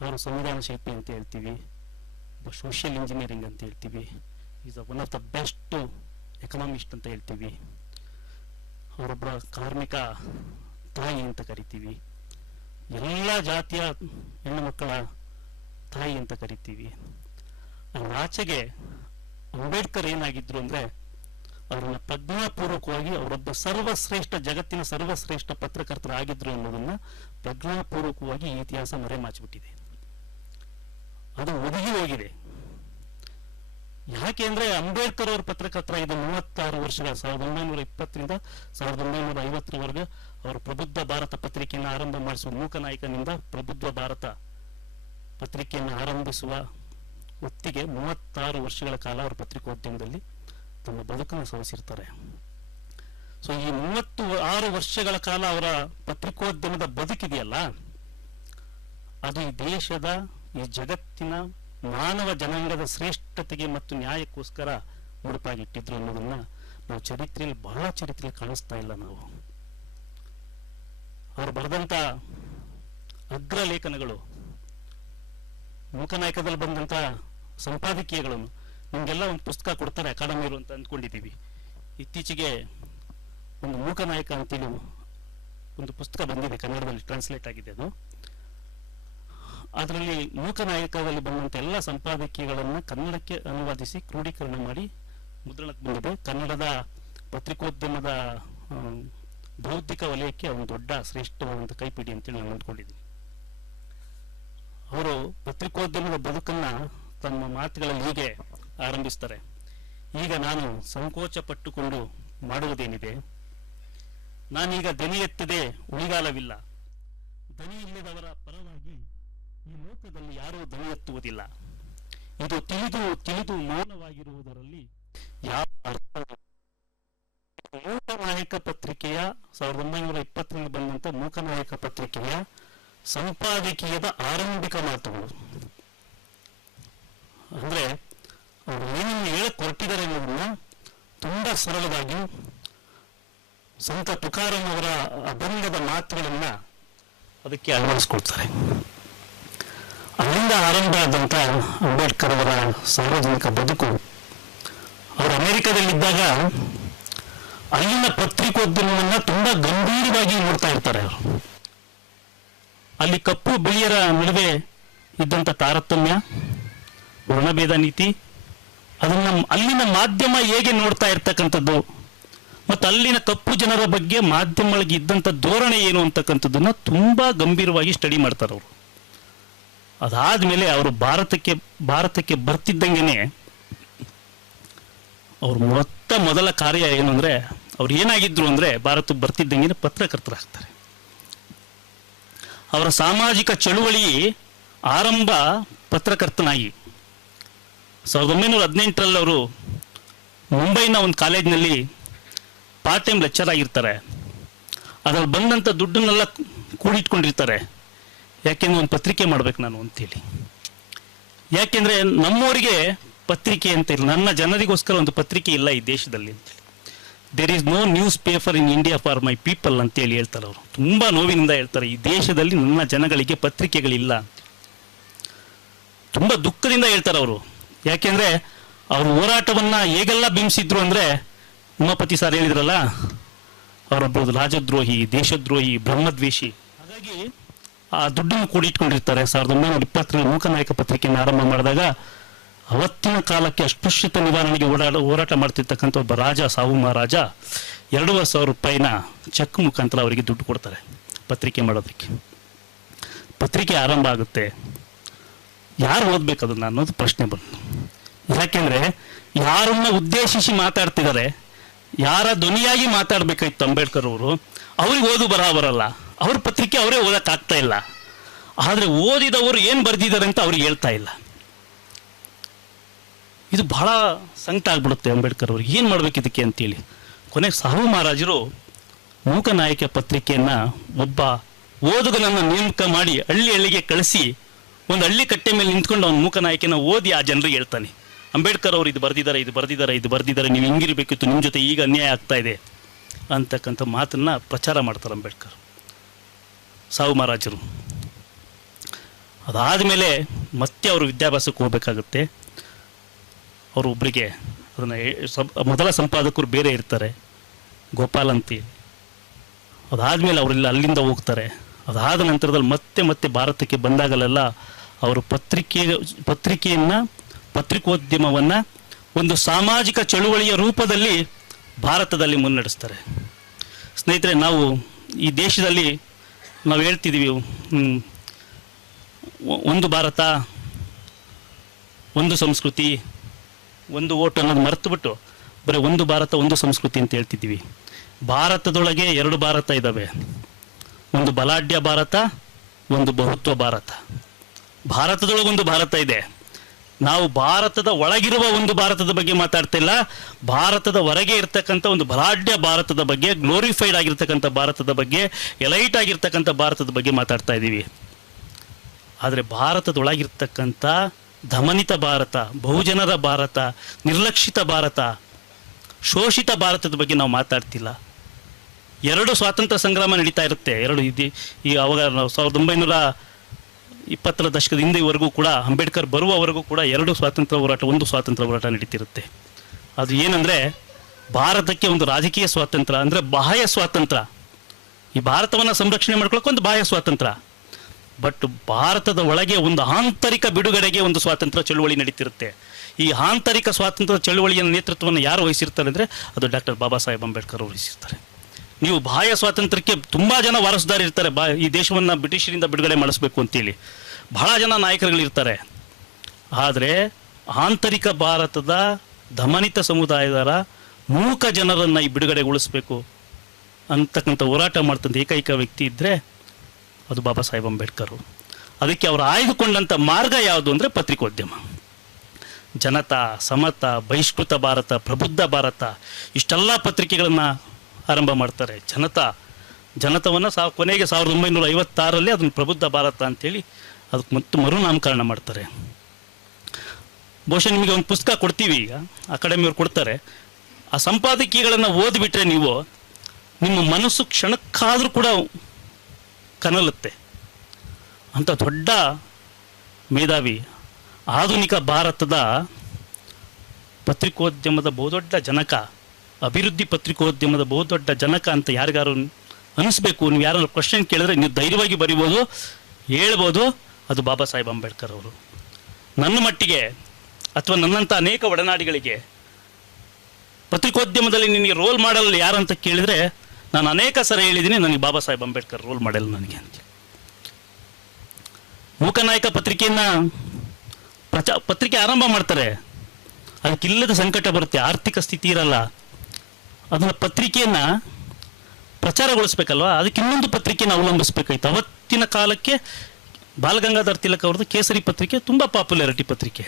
[SPEAKER 1] ಅವರು ಸಂವಿಧಾನ ಶಿಲ್ಪಿ ಅಂತ ಹೇಳ್ತೀವಿ. ಸೋಷಿಯಲ್ ಇಂಜಿನಿಯರಿಂಗ್ ಅಂತ ಹೇಳ್ತೀವಿ. Is one of the best economist ಅಂತ ಹೇಳ್ತೀವಿ. ಅವರೊಬ್ಬರ ಕಾರ್ಮಿಕ ತಾಯಿ ಅಂತ ಕರಿತೀವಿ. ಎಲ್ಲ ಜಾತಿಯ ಹೆಣ್ಣು ಮಕ್ಕಳ ತಾಯಿ ಅಂತ ಕರಿತೀವಿ. ಆಚೆಗೆ ಅಂಬೇಡ್ಕರ್ ಏನಾಗಿದ್ರು ಅಂದ್ರೆ ಅವರನ್ನ ಪ್ರಜ್ಞಾಪೂರ್ವಕವಾಗಿ ಅವರೊಬ್ಬ ಸರ್ವಶ್ರೇಷ್ಠ, ಜಗತ್ತಿನ ಸರ್ವಶ್ರೇಷ್ಠ ಪತ್ರಕರ್ತರಾಗಿದ್ರು ಅನ್ನೋದನ್ನ ಪ್ರಜ್ಞಾಪೂರ್ವಕವಾಗಿ ಇತಿಹಾಸ ಮರೆಮಾಚಿಬಿಟ್ಟಿದೆ. ಅದು ಒದಗಿ ಹೋಗಿದೆ. ಯಾಕೆ ಅಂದ್ರೆ ಅಂಬೇಡ್ಕರ್ ಅವರ ಇದು ಮೂವತ್ತಾರು ವರ್ಷಗಳ, ಸಾವಿರದ ಒಂಬೈನೂರ ಇಪ್ಪತ್ತರಿಂದ ಸಾವಿರದ ಒಂಬೈನೂರ ಐವತ್ತರವರೆಗೆ ಅವರು ಪ್ರಬುದ್ಧ ಭಾರತ ಪತ್ರಿಕೆಯನ್ನು ಆರಂಭ ಮಾಡಿಸುವ ಮೂಕ ನಾಯಕನಿಂದ ಪ್ರಬುದ್ಧ ಭಾರತ ಪತ್ರಿಕೆಯನ್ನು ಆರಂಭಿಸುವ ಹೊತ್ತಿಗೆ ಮೂವತ್ತಾರು ವರ್ಷಗಳ ಕಾಲ ಅವರು ಪತ್ರಿಕೋದ್ಯಮದಲ್ಲಿ ತಮ್ಮ ಬದುಕನ್ನು ಸವಸಿರ್ತಾರೆ. ಸೊ ಈ ಮೂವತ್ತು ಆರು ವರ್ಷಗಳ ಕಾಲ ಅವರ ಪತ್ರಿಕೋದ್ಯಮದ ಬದುಕಿದೆಯಲ್ಲ, ಅದು ಈ ದೇಶದ, ಈ ಜಗತ್ತಿನ ಮಾನವ ಜನಾಂಗದ ಶ್ರೇಷ್ಠತೆಗೆ ಮತ್ತು ನ್ಯಾಯಕ್ಕೋಸ್ಕರ ಮುಡುಪಾಗಿಟ್ಟಿದ್ರು ಅನ್ನೋದನ್ನ ನಾವು ಚರಿತ್ರೆಯಲ್ಲಿ ಬಹಳ ಚರಿತ್ರೆಯಲ್ಲಿ ಕಾಣಿಸ್ತಾ ಇಲ್ಲ ನಾವು. ಅವರು ಬರೆದಂತ ಅಗ್ರ ಲೇಖನಗಳು ಮೂಕನಾಯಕದಲ್ಲಿ ಬಂದಂತ ಸಂಪಾದಕೀಯಗಳನ್ನು ನಿಮ್ಗೆಲ್ಲ ಒಂದು ಪುಸ್ತಕ ಕೊಡ್ತಾರೆ ಅಕಾಡೆಮಿರು ಅಂತ ಅಂದ್ಕೊಂಡಿದ್ದೀವಿ. ಇತ್ತೀಚೆಗೆ ಒಂದು ಮೂಕನಾಯಕ ಅಂತೇಳಿ ಒಂದು ಪುಸ್ತಕ ಬಂದಿದೆ ಕನ್ನಡದಲ್ಲಿ ಟ್ರಾನ್ಸ್ಲೇಟ್ ಆಗಿದೆ ಅದು. ಅದರಲ್ಲಿ ಮೂಕನಾಯಕದಲ್ಲಿ ಬಂದಂಥ ಎಲ್ಲ ಸಂಪಾದಕೀಯಗಳನ್ನು ಕನ್ನಡಕ್ಕೆ ಅನುವಾದಿಸಿ ಕ್ರೋಢೀಕರಣ ಮಾಡಿ ಮುದ್ರಣಕ್ಕೆ ಬಂದಿದೆ. ಕನ್ನಡದ ಪತ್ರಿಕೋದ್ಯಮದ ಬೌದ್ಧಿಕ ವಲಯಕ್ಕೆ ಒಂದು ದೊಡ್ಡ ಶ್ರೇಷ್ಠವಾದಂಥ ಕೈಪಿಡಿ ಅಂತೇಳಿ ನಾನು ಅಂದ್ಕೊಂಡಿದ್ದೀನಿ. ಅವರು ಪತ್ರಿಕೋದ್ಯಮದ ಬದುಕನ್ನ ತಮ್ಮ ಮಾತುಗಳಲ್ಲಿ ಹೀಗೆ ಆರಂಭಿಸ್ತಾರೆ. ಈಗ ನಾನು ಸಂಕೋಚ ಪಟ್ಟುಕೊಂಡು ಮಾಡುವುದೇನಿದೆ? ನಾನೀಗ ದನಿ ಎತ್ತದೆ ಉಳಿಗಾಲವಿಲ್ಲ. ದನಿ ಇಲ್ಲದವರ ಪರವಾಗಿ ಈ ಲೋಕದಲ್ಲಿ ಯಾರೂ ದನ ಎತ್ತುವುದಿಲ್ಲ ಇದು ತಿಳಿದು ತಿಳಿದು ಮೌನವಾಗಿರುವುದರಲ್ಲಿ ಯಾವ ಅರ್ಥ ಮೂಕನಾಯಕ ಪತ್ರಿಕೆಯ ಸಾವಿರದ ಒಂಬೈನೂರ ಇಪ್ಪತ್ತರಲ್ಲಿ ಬಂದಂತ ಮೂಕನಾಯಕ ಪತ್ರಿಕೆಯ ಸಂಪಾದಕೀಯದ ಆರಂಭಿಕ ಮಾತುಗಳು. ಅಂದ್ರೆ ಅವರು ಏನನ್ನು ಹೇಳಕ್ ಹೊರಟಿದ್ದಾರೆ ಅನ್ನೋದನ್ನ ತುಂಬಾ ಸರಳವಾಗಿ ಸಂತ ತುಕಾರಾಮ್ ಅವರ ಅಭಂಗದ ಮಾತುಗಳನ್ನ ಅದಕ್ಕೆ ಅಳವಡಿಸ್ಕೊಳ್ತಾರೆ ಅಲ್ಲಿಂದ ಆರಂಭ ಆದಂಥ ಅಂಬೇಡ್ಕರ್ ಅವರ ಸಾರ್ವಜನಿಕ ಬದುಕು. ಅವರು ಅಮೆರಿಕದಲ್ಲಿದ್ದಾಗ ಅಲ್ಲಿನ ಪತ್ರಿಕೋದ್ಯಮವನ್ನು ತುಂಬಾ ಗಂಭೀರವಾಗಿ ನೋಡ್ತಾ ಇರ್ತಾರೆ ಅವರು. ಅಲ್ಲಿ ಕಪ್ಪು ಬಿಳಿಯರ ನಡುವೆ ಇದ್ದಂತ ತಾರತಮ್ಯ, ವರ್ಣಭೇದ ನೀತಿ, ಅದನ್ನ ಅಲ್ಲಿನ ಮಾಧ್ಯಮ ಹೇಗೆ ನೋಡ್ತಾ ಇರ್ತಕ್ಕಂಥದ್ದು, ಮತ್ತು ಅಲ್ಲಿನ ಕಪ್ಪು ಜನರ ಬಗ್ಗೆ ಮಾಧ್ಯಮಗಳಿಗೆ ಇದ್ದಂಥ ಧೋರಣೆ ಏನು ಅಂತಕ್ಕಂಥದ್ದನ್ನ ತುಂಬಾ ಗಂಭೀರವಾಗಿ ಸ್ಟಡಿ ಮಾಡ್ತಾರೆ ಅವರು. ಅದಾದ್ಮೇಲೆ ಅವರು ಭಾರತಕ್ಕೆ ಭಾರತಕ್ಕೆ ಬರ್ತಿದ್ದಂಗೆನೆ ಅವ್ರ ಮೊತ್ತ ಮೊದಲ ಕಾರ್ಯ ಏನು ಅಂದ್ರೆ ಅವ್ರು ಏನಾಗಿದ್ರು ಅಂದ್ರೆ ಭಾರತಕ್ಕೆ ಬರ್ತಿದ್ದಂಗೆ ಪತ್ರಕರ್ತರಾಗ್ತಾರೆ. ಅವರ ಸಾಮಾಜಿಕ ಚಳುವಳಿ ಆರಂಭ ಪತ್ರಕರ್ತನಾಗಿ. ಸಾವಿರದ ಒಂಬೈನೂರ ಹದಿನೆಂಟರಲ್ಲಿ ಅವರು ಮುಂಬೈನ ಒಂದು ಕಾಲೇಜ್ನಲ್ಲಿ ಪಾರ್ಟ್ ಟೈಮ್ ಲೆಕ್ಚರ್ ಆಗಿರ್ತಾರೆ. ಅದ್ರಲ್ಲಿ ಬಂದಂಥ ದುಡ್ಡನ್ನೆಲ್ಲ ಕೂಡಿಟ್ಕೊಂಡಿರ್ತಾರೆ. ಯಾಕೆಂದ್ರೆ ಒಂದು ಪತ್ರಿಕೆ ಮಾಡ್ಬೇಕು ನಾನು ಅಂತೇಳಿ. ಯಾಕೆಂದ್ರೆ ನಮ್ಮವರಿಗೆ ಪತ್ರಿಕೆ ಅಂತ ಇಲ್ಲ, ನನ್ನ ಜನರಿಗೋಸ್ಕರ ಒಂದು ಪತ್ರಿಕೆ ಇಲ್ಲ ಈ ದೇಶದಲ್ಲಿ ಅಂತೇಳಿ there is no newspaper in India for my people ಅಂತೇಳಿ ಹೇಳ್ತಾರೆ ಅವರು. ತುಂಬ ನೋವಿನಿಂದ ಹೇಳ್ತಾರೆ, ಈ ದೇಶದಲ್ಲಿ ನನ್ನ ಜನಗಳಿಗೆ ಪತ್ರಿಕೆಗಳಿಲ್ಲ ತುಂಬ ದುಃಖದಿಂದ ಹೇಳ್ತಾರೆ ಅವರು. ಯಾಕೆಂದ್ರೆ ಅವ್ರ ಹೋರಾಟವನ್ನ ಹೇಗೆಲ್ಲ ಬಿಂಬಿಸಿದ್ರು ಅಂದ್ರೆ ಉಮಾಪತಿ ಸರ್ ಹೇಳಿದ್ರಲ್ಲ ಅವರೊಬ್ಬರು ರಾಜದ್ರೋಹಿ, ದೇಶದ್ರೋಹಿ, ಬ್ರಹ್ಮದ್ವೇಷಿ. ಹಾಗಾಗಿ ಆ ದುಡ್ಡನ್ನು ಕೂಡಿಟ್ಕೊಂಡಿರ್ತಾರೆ ಸಾವಿರದ ಒಂಬೈನೂರ ಇಪ್ಪತ್ತರಲ್ಲಿ ಮೂಕನಾಯಕ ಪತ್ರಿಕೆಯನ್ನು ಆರಂಭ ಮಾಡಿದಾಗ ಅವತ್ತಿನ ಕಾಲಕ್ಕೆ ಅಸ್ಪೃಶ್ಯತೆ ನಿವಾರಣೆಗೆ ಓಡಾಡ, ಹೋರಾಟ ಮಾಡ್ತಿರ್ತಕ್ಕಂಥ ಒಬ್ಬ ರಾಜ, ಸಾವು ಮಹಾರಾಜ, ಎರಡೂವರೆ ಸಾವಿರ ರೂಪಾಯಿನ ಚೆಕ್ ಮುಖಾಂತರ ಅವರಿಗೆ ದುಡ್ಡು ಕೊಡ್ತಾರೆ ಪತ್ರಿಕೆ ಮಾಡೋದಕ್ಕೆ. ಪತ್ರಿಕೆ ಆರಂಭ ಆಗುತ್ತೆ. ಯಾರು ಓದ್ಬೇಕು ಅದನ್ನು ಅನ್ನೋದು ಪ್ರಶ್ನೆ ಬಂತು. ಯಾಕೆಂದ್ರೆ ಯಾರನ್ನ ಉದ್ದೇಶಿಸಿ ಮಾತಾಡ್ತಿದ್ದಾರೆ, ಯಾರ ಧ್ವನಿಯಾಗಿ ಮಾತಾಡ್ಬೇಕಾಯ್ತು ಅಂಬೇಡ್ಕರ್ ಅವರು, ಅವ್ರಿಗೆ ಓದು ಬರಹ ಬರಲ್ಲ ಅವ್ರ ಪತ್ರಿಕೆ ಅವರೇ ಓದೋಕ್ಕಾಗ್ತಾ ಇಲ್ಲ. ಆದರೆ ಓದಿದವರು ಏನು ಬರ್ದಿದ್ದಾರೆ ಅಂತ ಅವ್ರಿಗೆ ಹೇಳ್ತಾ ಇಲ್ಲ. ಇದು ಬಹಳ ಸಂಕಟ ಆಗ್ಬಿಡುತ್ತೆ ಅಂಬೇಡ್ಕರ್ ಅವ್ರಿಗೆ. ಏನು ಮಾಡಬೇಕು ಇದಕ್ಕೆ ಅಂತೇಳಿ. ಕೊನೆಗೆ ಸಾಹು ಮಹಾರಾಜರು ಮೂಕನಾಯಕ ಪತ್ರಿಕೆಯನ್ನು ಒಬ್ಬ ಓದುಗನನ್ನು ನೇಮಕ ಮಾಡಿ ಹಳ್ಳಿ ಹಳ್ಳಿಗೆ ಕಳಿಸಿ ಒಂದು ಹಳ್ಳಿ ಕಟ್ಟೆ ಮೇಲೆ ನಿಂತ್ಕೊಂಡು ಅವನ ಮೂಕನಾಯಕನ ಓದಿ ಆ ಜನರಿಗೆ ಹೇಳ್ತಾನೆ. ಅಂಬೇಡ್ಕರ್ ಅವರು ಇದು ಬರೆದಿದ್ದಾರೆ ಇದು ಬರೆದಿದ್ದಾರೆ ಇದು ಬರೆದಿದ್ದಾರೆ, ನೀವು ಹಿಂಗಿರಬೇಕಿತ್ತು ನಿಮ್ಮ ಜೊತೆ ಈಗ ಅನ್ಯಾಯ ಆಗ್ತಾ ಇದೆ ಅಂತಕ್ಕಂಥ ಮಾತನ್ನ ಪ್ರಚಾರ ಮಾಡ್ತಾರೆ ಅಂಬೇಡ್ಕರ್. ಸಾವು ಮಹಾರಾಜರು. ಅದಾದಮೇಲೆ ಮತ್ತೆ ಅವರು ವಿದ್ಯಾಭ್ಯಾಸಕ್ಕೆ ಹೋಗಬೇಕಾಗುತ್ತೆ. ಅವರು ಒಬ್ಬರಿಗೆ ಅದನ್ನು ಮೊದಲ ಸಂಪಾದಕರು ಬೇರೆ ಇರ್ತಾರೆ, ಗೋಪಾಲ್ ಅಂತೇಳಿ ಅದಾದಮೇಲೆ ಅವರೆಲ್ಲ ಅಲ್ಲಿಂದ ಹೋಗ್ತಾರೆ. ಅದಾದ ನಂತರದಲ್ಲಿ ಮತ್ತೆ ಮತ್ತೆ ಭಾರತಕ್ಕೆ ಬಂದಾಗಲೆಲ್ಲ ಅವರು ಪತ್ರಿಕೆ, ಪತ್ರಿಕೆಯನ್ನು, ಪತ್ರಿಕೋದ್ಯಮವನ್ನು ಒಂದು ಸಾಮಾಜಿಕ ಚಳುವಳಿಯ ರೂಪದಲ್ಲಿ ಭಾರತದಲ್ಲಿ ಮುನ್ನಡೆಸ್ತಾರೆ. ಸ್ನೇಹಿತರೆ, ನಾವು ಈ ದೇಶದಲ್ಲಿ ನಾವು ಹೇಳ್ತಿದ್ದೀವಿ ಒಂದು ಭಾರತ, ಒಂದು ಸಂಸ್ಕೃತಿ, ಒಂದು ಓಟು ಅನ್ನೋದು ಮರೆತುಬಿಟ್ಟು ಬರೀ ಒಂದು ಭಾರತ, ಒಂದು ಸಂಸ್ಕೃತಿ ಅಂತ ಹೇಳ್ತಿದ್ದೀವಿ ಭಾರತದೊಳಗೆ ಎರಡು ಭಾರತ ಇದ್ದಾವೆ ಒಂದು ಬಲಾಢ್ಯ ಭಾರತ, ಒಂದು ಬಹುತ್ವ ಭಾರತ. ಭಾರತದೊಳಗೊಂದು ಭಾರತ ಇದೆ. ನಾವು ಭಾರತದ ಒಳಗಿರುವ ಒಂದು ಭಾರತದ ಬಗ್ಗೆ ಮಾತಾಡ್ತಿಲ್ಲ, ಭಾರತದ ಹೊರಗೆ ಇರ್ತಕ್ಕಂಥ ಒಂದು ಬಲಾಢ್ಯ ಭಾರತದ ಬಗ್ಗೆ ಗ್ಲೋರಿಫೈಡ್ ಆಗಿರ್ತಕ್ಕಂಥ ಭಾರತದ ಬಗ್ಗೆ ಎಲೈಟ್ ಆಗಿರ್ತಕ್ಕಂಥ ಭಾರತದ ಬಗ್ಗೆ ಮಾತಾಡ್ತಾ ಇದ್ದೀವಿ. ಆದರೆ ಭಾರತದೊಳಗಿರ್ತಕ್ಕಂಥ ದಮನಿತ ಭಾರತ, ಬಹುಜನರ ಭಾರತ, ನಿರ್ಲಕ್ಷಿತ ಭಾರತ, ಶೋಷಿತ ಭಾರತದ ಬಗ್ಗೆ ನಾವು ಮಾತಾಡ್ತಿಲ್ಲ. ಎರಡು ಸ್ವಾತಂತ್ರ್ಯ ಸಂಗ್ರಾಮ ನಡೀತಾ ಇರುತ್ತೆ. ಎರಡು ಇದು, ಈ ಅವಾಗ ನಾವು ಸಾವಿರದ ಒಂಬೈನೂರ ಇಪ್ಪತ್ತರ ದಶಕದ ಹಿಂದೆವರೆಗೂ ಕೂಡ ಅಂಬೇಡ್ಕರ್ ಬರುವವರೆಗೂ ಕೂಡ ಎರಡು ಸ್ವಾತಂತ್ರ್ಯ ಹೋರಾಟ, ಒಂದು ಸ್ವಾತಂತ್ರ್ಯ ಹೋರಾಟ ನಡೀತಿರುತ್ತೆ. ಅದು ಏನಂದರೆ ಭಾರತಕ್ಕೆ ಒಂದು ರಾಜಕೀಯ ಸ್ವಾತಂತ್ರ್ಯ ಅಂದರೆ ಬಾಹ್ಯ ಸ್ವಾತಂತ್ರ್ಯ. ಈ ಭಾರತವನ್ನು ಸಂರಕ್ಷಣೆ ಮಾಡ್ಕೊಳ್ಳೋಕೆ ಒಂದು ಬಾಹ್ಯ ಸ್ವಾತಂತ್ರ್ಯ. ಬಟ್ ಭಾರತದ ಒಳಗೆ ಒಂದು ಆಂತರಿಕ ಬಿಡುಗಡೆಗೆ ಒಂದು ಸ್ವಾತಂತ್ರ್ಯ ಚಳುವಳಿ ನಡೀತಿರುತ್ತೆ. ಈ ಆಂತರಿಕ ಸ್ವಾತಂತ್ರ್ಯ ಚಳುವಳಿಯ ನೇತೃತ್ವವನ್ನು ಯಾರು ವಹಿಸಿರ್ತಾರೆ ಅಂದರೆ ಅದು ಡಾಕ್ಟರ್ ಬಾಬಾ ಸಾಹೇಬ್ ಅಂಬೇಡ್ಕರ್ ಅವರು ವಹಿಸಿರ್ತಾರೆ. ನೀವು ಬಾಹ್ಯ ಸ್ವಾತಂತ್ರ್ಯಕ್ಕೆ ತುಂಬ ಜನ ವಾರಸುದಾರ ಇರ್ತಾರೆ. ಬಾ, ಈ ದೇಶವನ್ನು ಬ್ರಿಟಿಷರಿಂದ ಬಿಡುಗಡೆ ಮಾಡಿಸ್ಬೇಕು ಅಂತೇಳಿ. ಬಹಳ ಜನ ನಾಯಕರುಗಳಿರ್ತಾರೆ. ಆದರೆ ಆಂತರಿಕ ಭಾರತದ ದಮನಿತ ಸಮುದಾಯದರ ಮೂಕ ಜನರನ್ನು ಈ ಬಿಡುಗಡೆಗೊಳಿಸಬೇಕು ಅಂತಕ್ಕಂಥ ಹೋರಾಟ ಮಾಡ್ತಂಥ ಏಕೈಕ ವ್ಯಕ್ತಿ ಇದ್ದರೆ ಅದು ಬಾಬಾ ಸಾಹೇಬ್ ಅಂಬೇಡ್ಕರ್. ಅದಕ್ಕೆ ಅವರು ಆಯ್ದುಕೊಂಡಂಥ ಮಾರ್ಗ ಯಾವುದು ಅಂದರೆ ಪತ್ರಿಕೋದ್ಯಮ. ಜನತಾ, ಸಮತ, ಬಹಿಷ್ಕೃತ ಭಾರತ, ಪ್ರಬುದ್ಧ ಭಾರತ, ಇಷ್ಟೆಲ್ಲ ಪತ್ರಿಕೆಗಳನ್ನು ಆರಂಭ ಮಾಡ್ತಾರೆ. ಜನತಾ, ಜನತವನ್ನು ಸಾವ್ ಕೊನೆಗೆ ಸಾವಿರದ ಒಂಬೈನೂರ ಐವತ್ತಾರಲ್ಲಿ ಅದನ್ನು ಪ್ರಬುದ್ಧ ಭಾರತ ಅಂತೇಳಿ ಅದಕ್ಕೆ ಮತ್ತೆ ಮರುನಾಮಕರಣ ಮಾಡ್ತಾರೆ. ಬಹುಶಃ ನಿಮಗೆ ಒಂದು ಪುಸ್ತಕ ಕೊಡ್ತೀವಿ ಈಗ. ಅಕಾಡೆಮಿಯವ್ರು ಕೊಡ್ತಾರೆ. ಆ ಸಂಪಾದಕೀಯಗಳನ್ನು ಓದಿಬಿಟ್ರೆ ನೀವು, ನಿಮ್ಮ ಮನಸ್ಸು ಕ್ಷಣಕ್ಕಾದರೂ ಕೂಡ ಕನಲುತ್ತೆ. ಅಂಥ ದೊಡ್ಡ ಮೇಧಾವಿ ಆಧುನಿಕ ಭಾರತದ ಪತ್ರಿಕೋದ್ಯಮದ ಬಹುದೊಡ್ಡ ಜನಕ ಅಭಿವೃದ್ಧಿ ಪತ್ರಿಕೋದ್ಯಮದ ಬಹುದೊಡ್ಡ ಜನಕ ಅಂತ ಯಾರಿಗಾರು ಅನಿಸ್ಬೇಕು? ನೀವು ಯಾರಾದ್ರು ಕ್ವಶನ್ ಕೇಳಿದ್ರೆ ನೀವು ಧೈರ್ಯವಾಗಿ ಬರಿಬೋದು, ಹೇಳ್ಬೋದು. ಅದು ಬಾಬಾ ಸಾಹೇಬ್ ಅಂಬೇಡ್ಕರ್ ಅವರು. ನನ್ನ ಮಟ್ಟಿಗೆ ಅಥವಾ ನನ್ನಂಥ ಅನೇಕ ಒಡನಾಡಿಗಳಿಗೆ ಪತ್ರಿಕೋದ್ಯಮದಲ್ಲಿ ನಿನಗೆ ರೋಲ್ ಮಾಡಲ್ ಯಾರಂತ ಕೇಳಿದರೆ ನಾನು ಅನೇಕ ಸರ ಹೇಳಿದ್ದೀನಿ, ನನಗೆ ಬಾಬಾ ಸಾಹೇಬ್ ಅಂಬೇಡ್ಕರ್ ರೋಲ್ ಮಾಡಲ್ ನನಗೆ ಅಂತ. ಮೂಕನಾಯಕ ಪತ್ರಿಕೆಯನ್ನ ಪ್ರಚಾ, ಪತ್ರಿಕೆ ಆರಂಭ ಮಾಡ್ತಾರೆ. ಅದಕ್ಕಿಲ್ಲದ ಸಂಕಟ ಬರುತ್ತೆ, ಆರ್ಥಿಕ ಸ್ಥಿತಿ ಇರಲ್ಲ. ಅದನ್ನ ಪತ್ರಿಕೆಯನ್ನ ಪ್ರಚಾರಗೊಳಿಸ್ಬೇಕಲ್ವಾ? ಅದಕ್ಕೆ ಇನ್ನೊಂದು ಪತ್ರಿಕೆಯನ್ನು ಅವಲಂಬಿಸ್ಬೇಕಾಯ್ತು. ಅವತ್ತಿನ ಕಾಲಕ್ಕೆ ಬಾಲಗಂಗಾಧರ್ ತಿಲಕ್ ಅವ್ರದ್ದು ಕೇಸರಿ ಪತ್ರಿಕೆ, ತುಂಬ ಪಾಪ್ಯುಲಾರಿಟಿ ಪತ್ರಿಕೆ.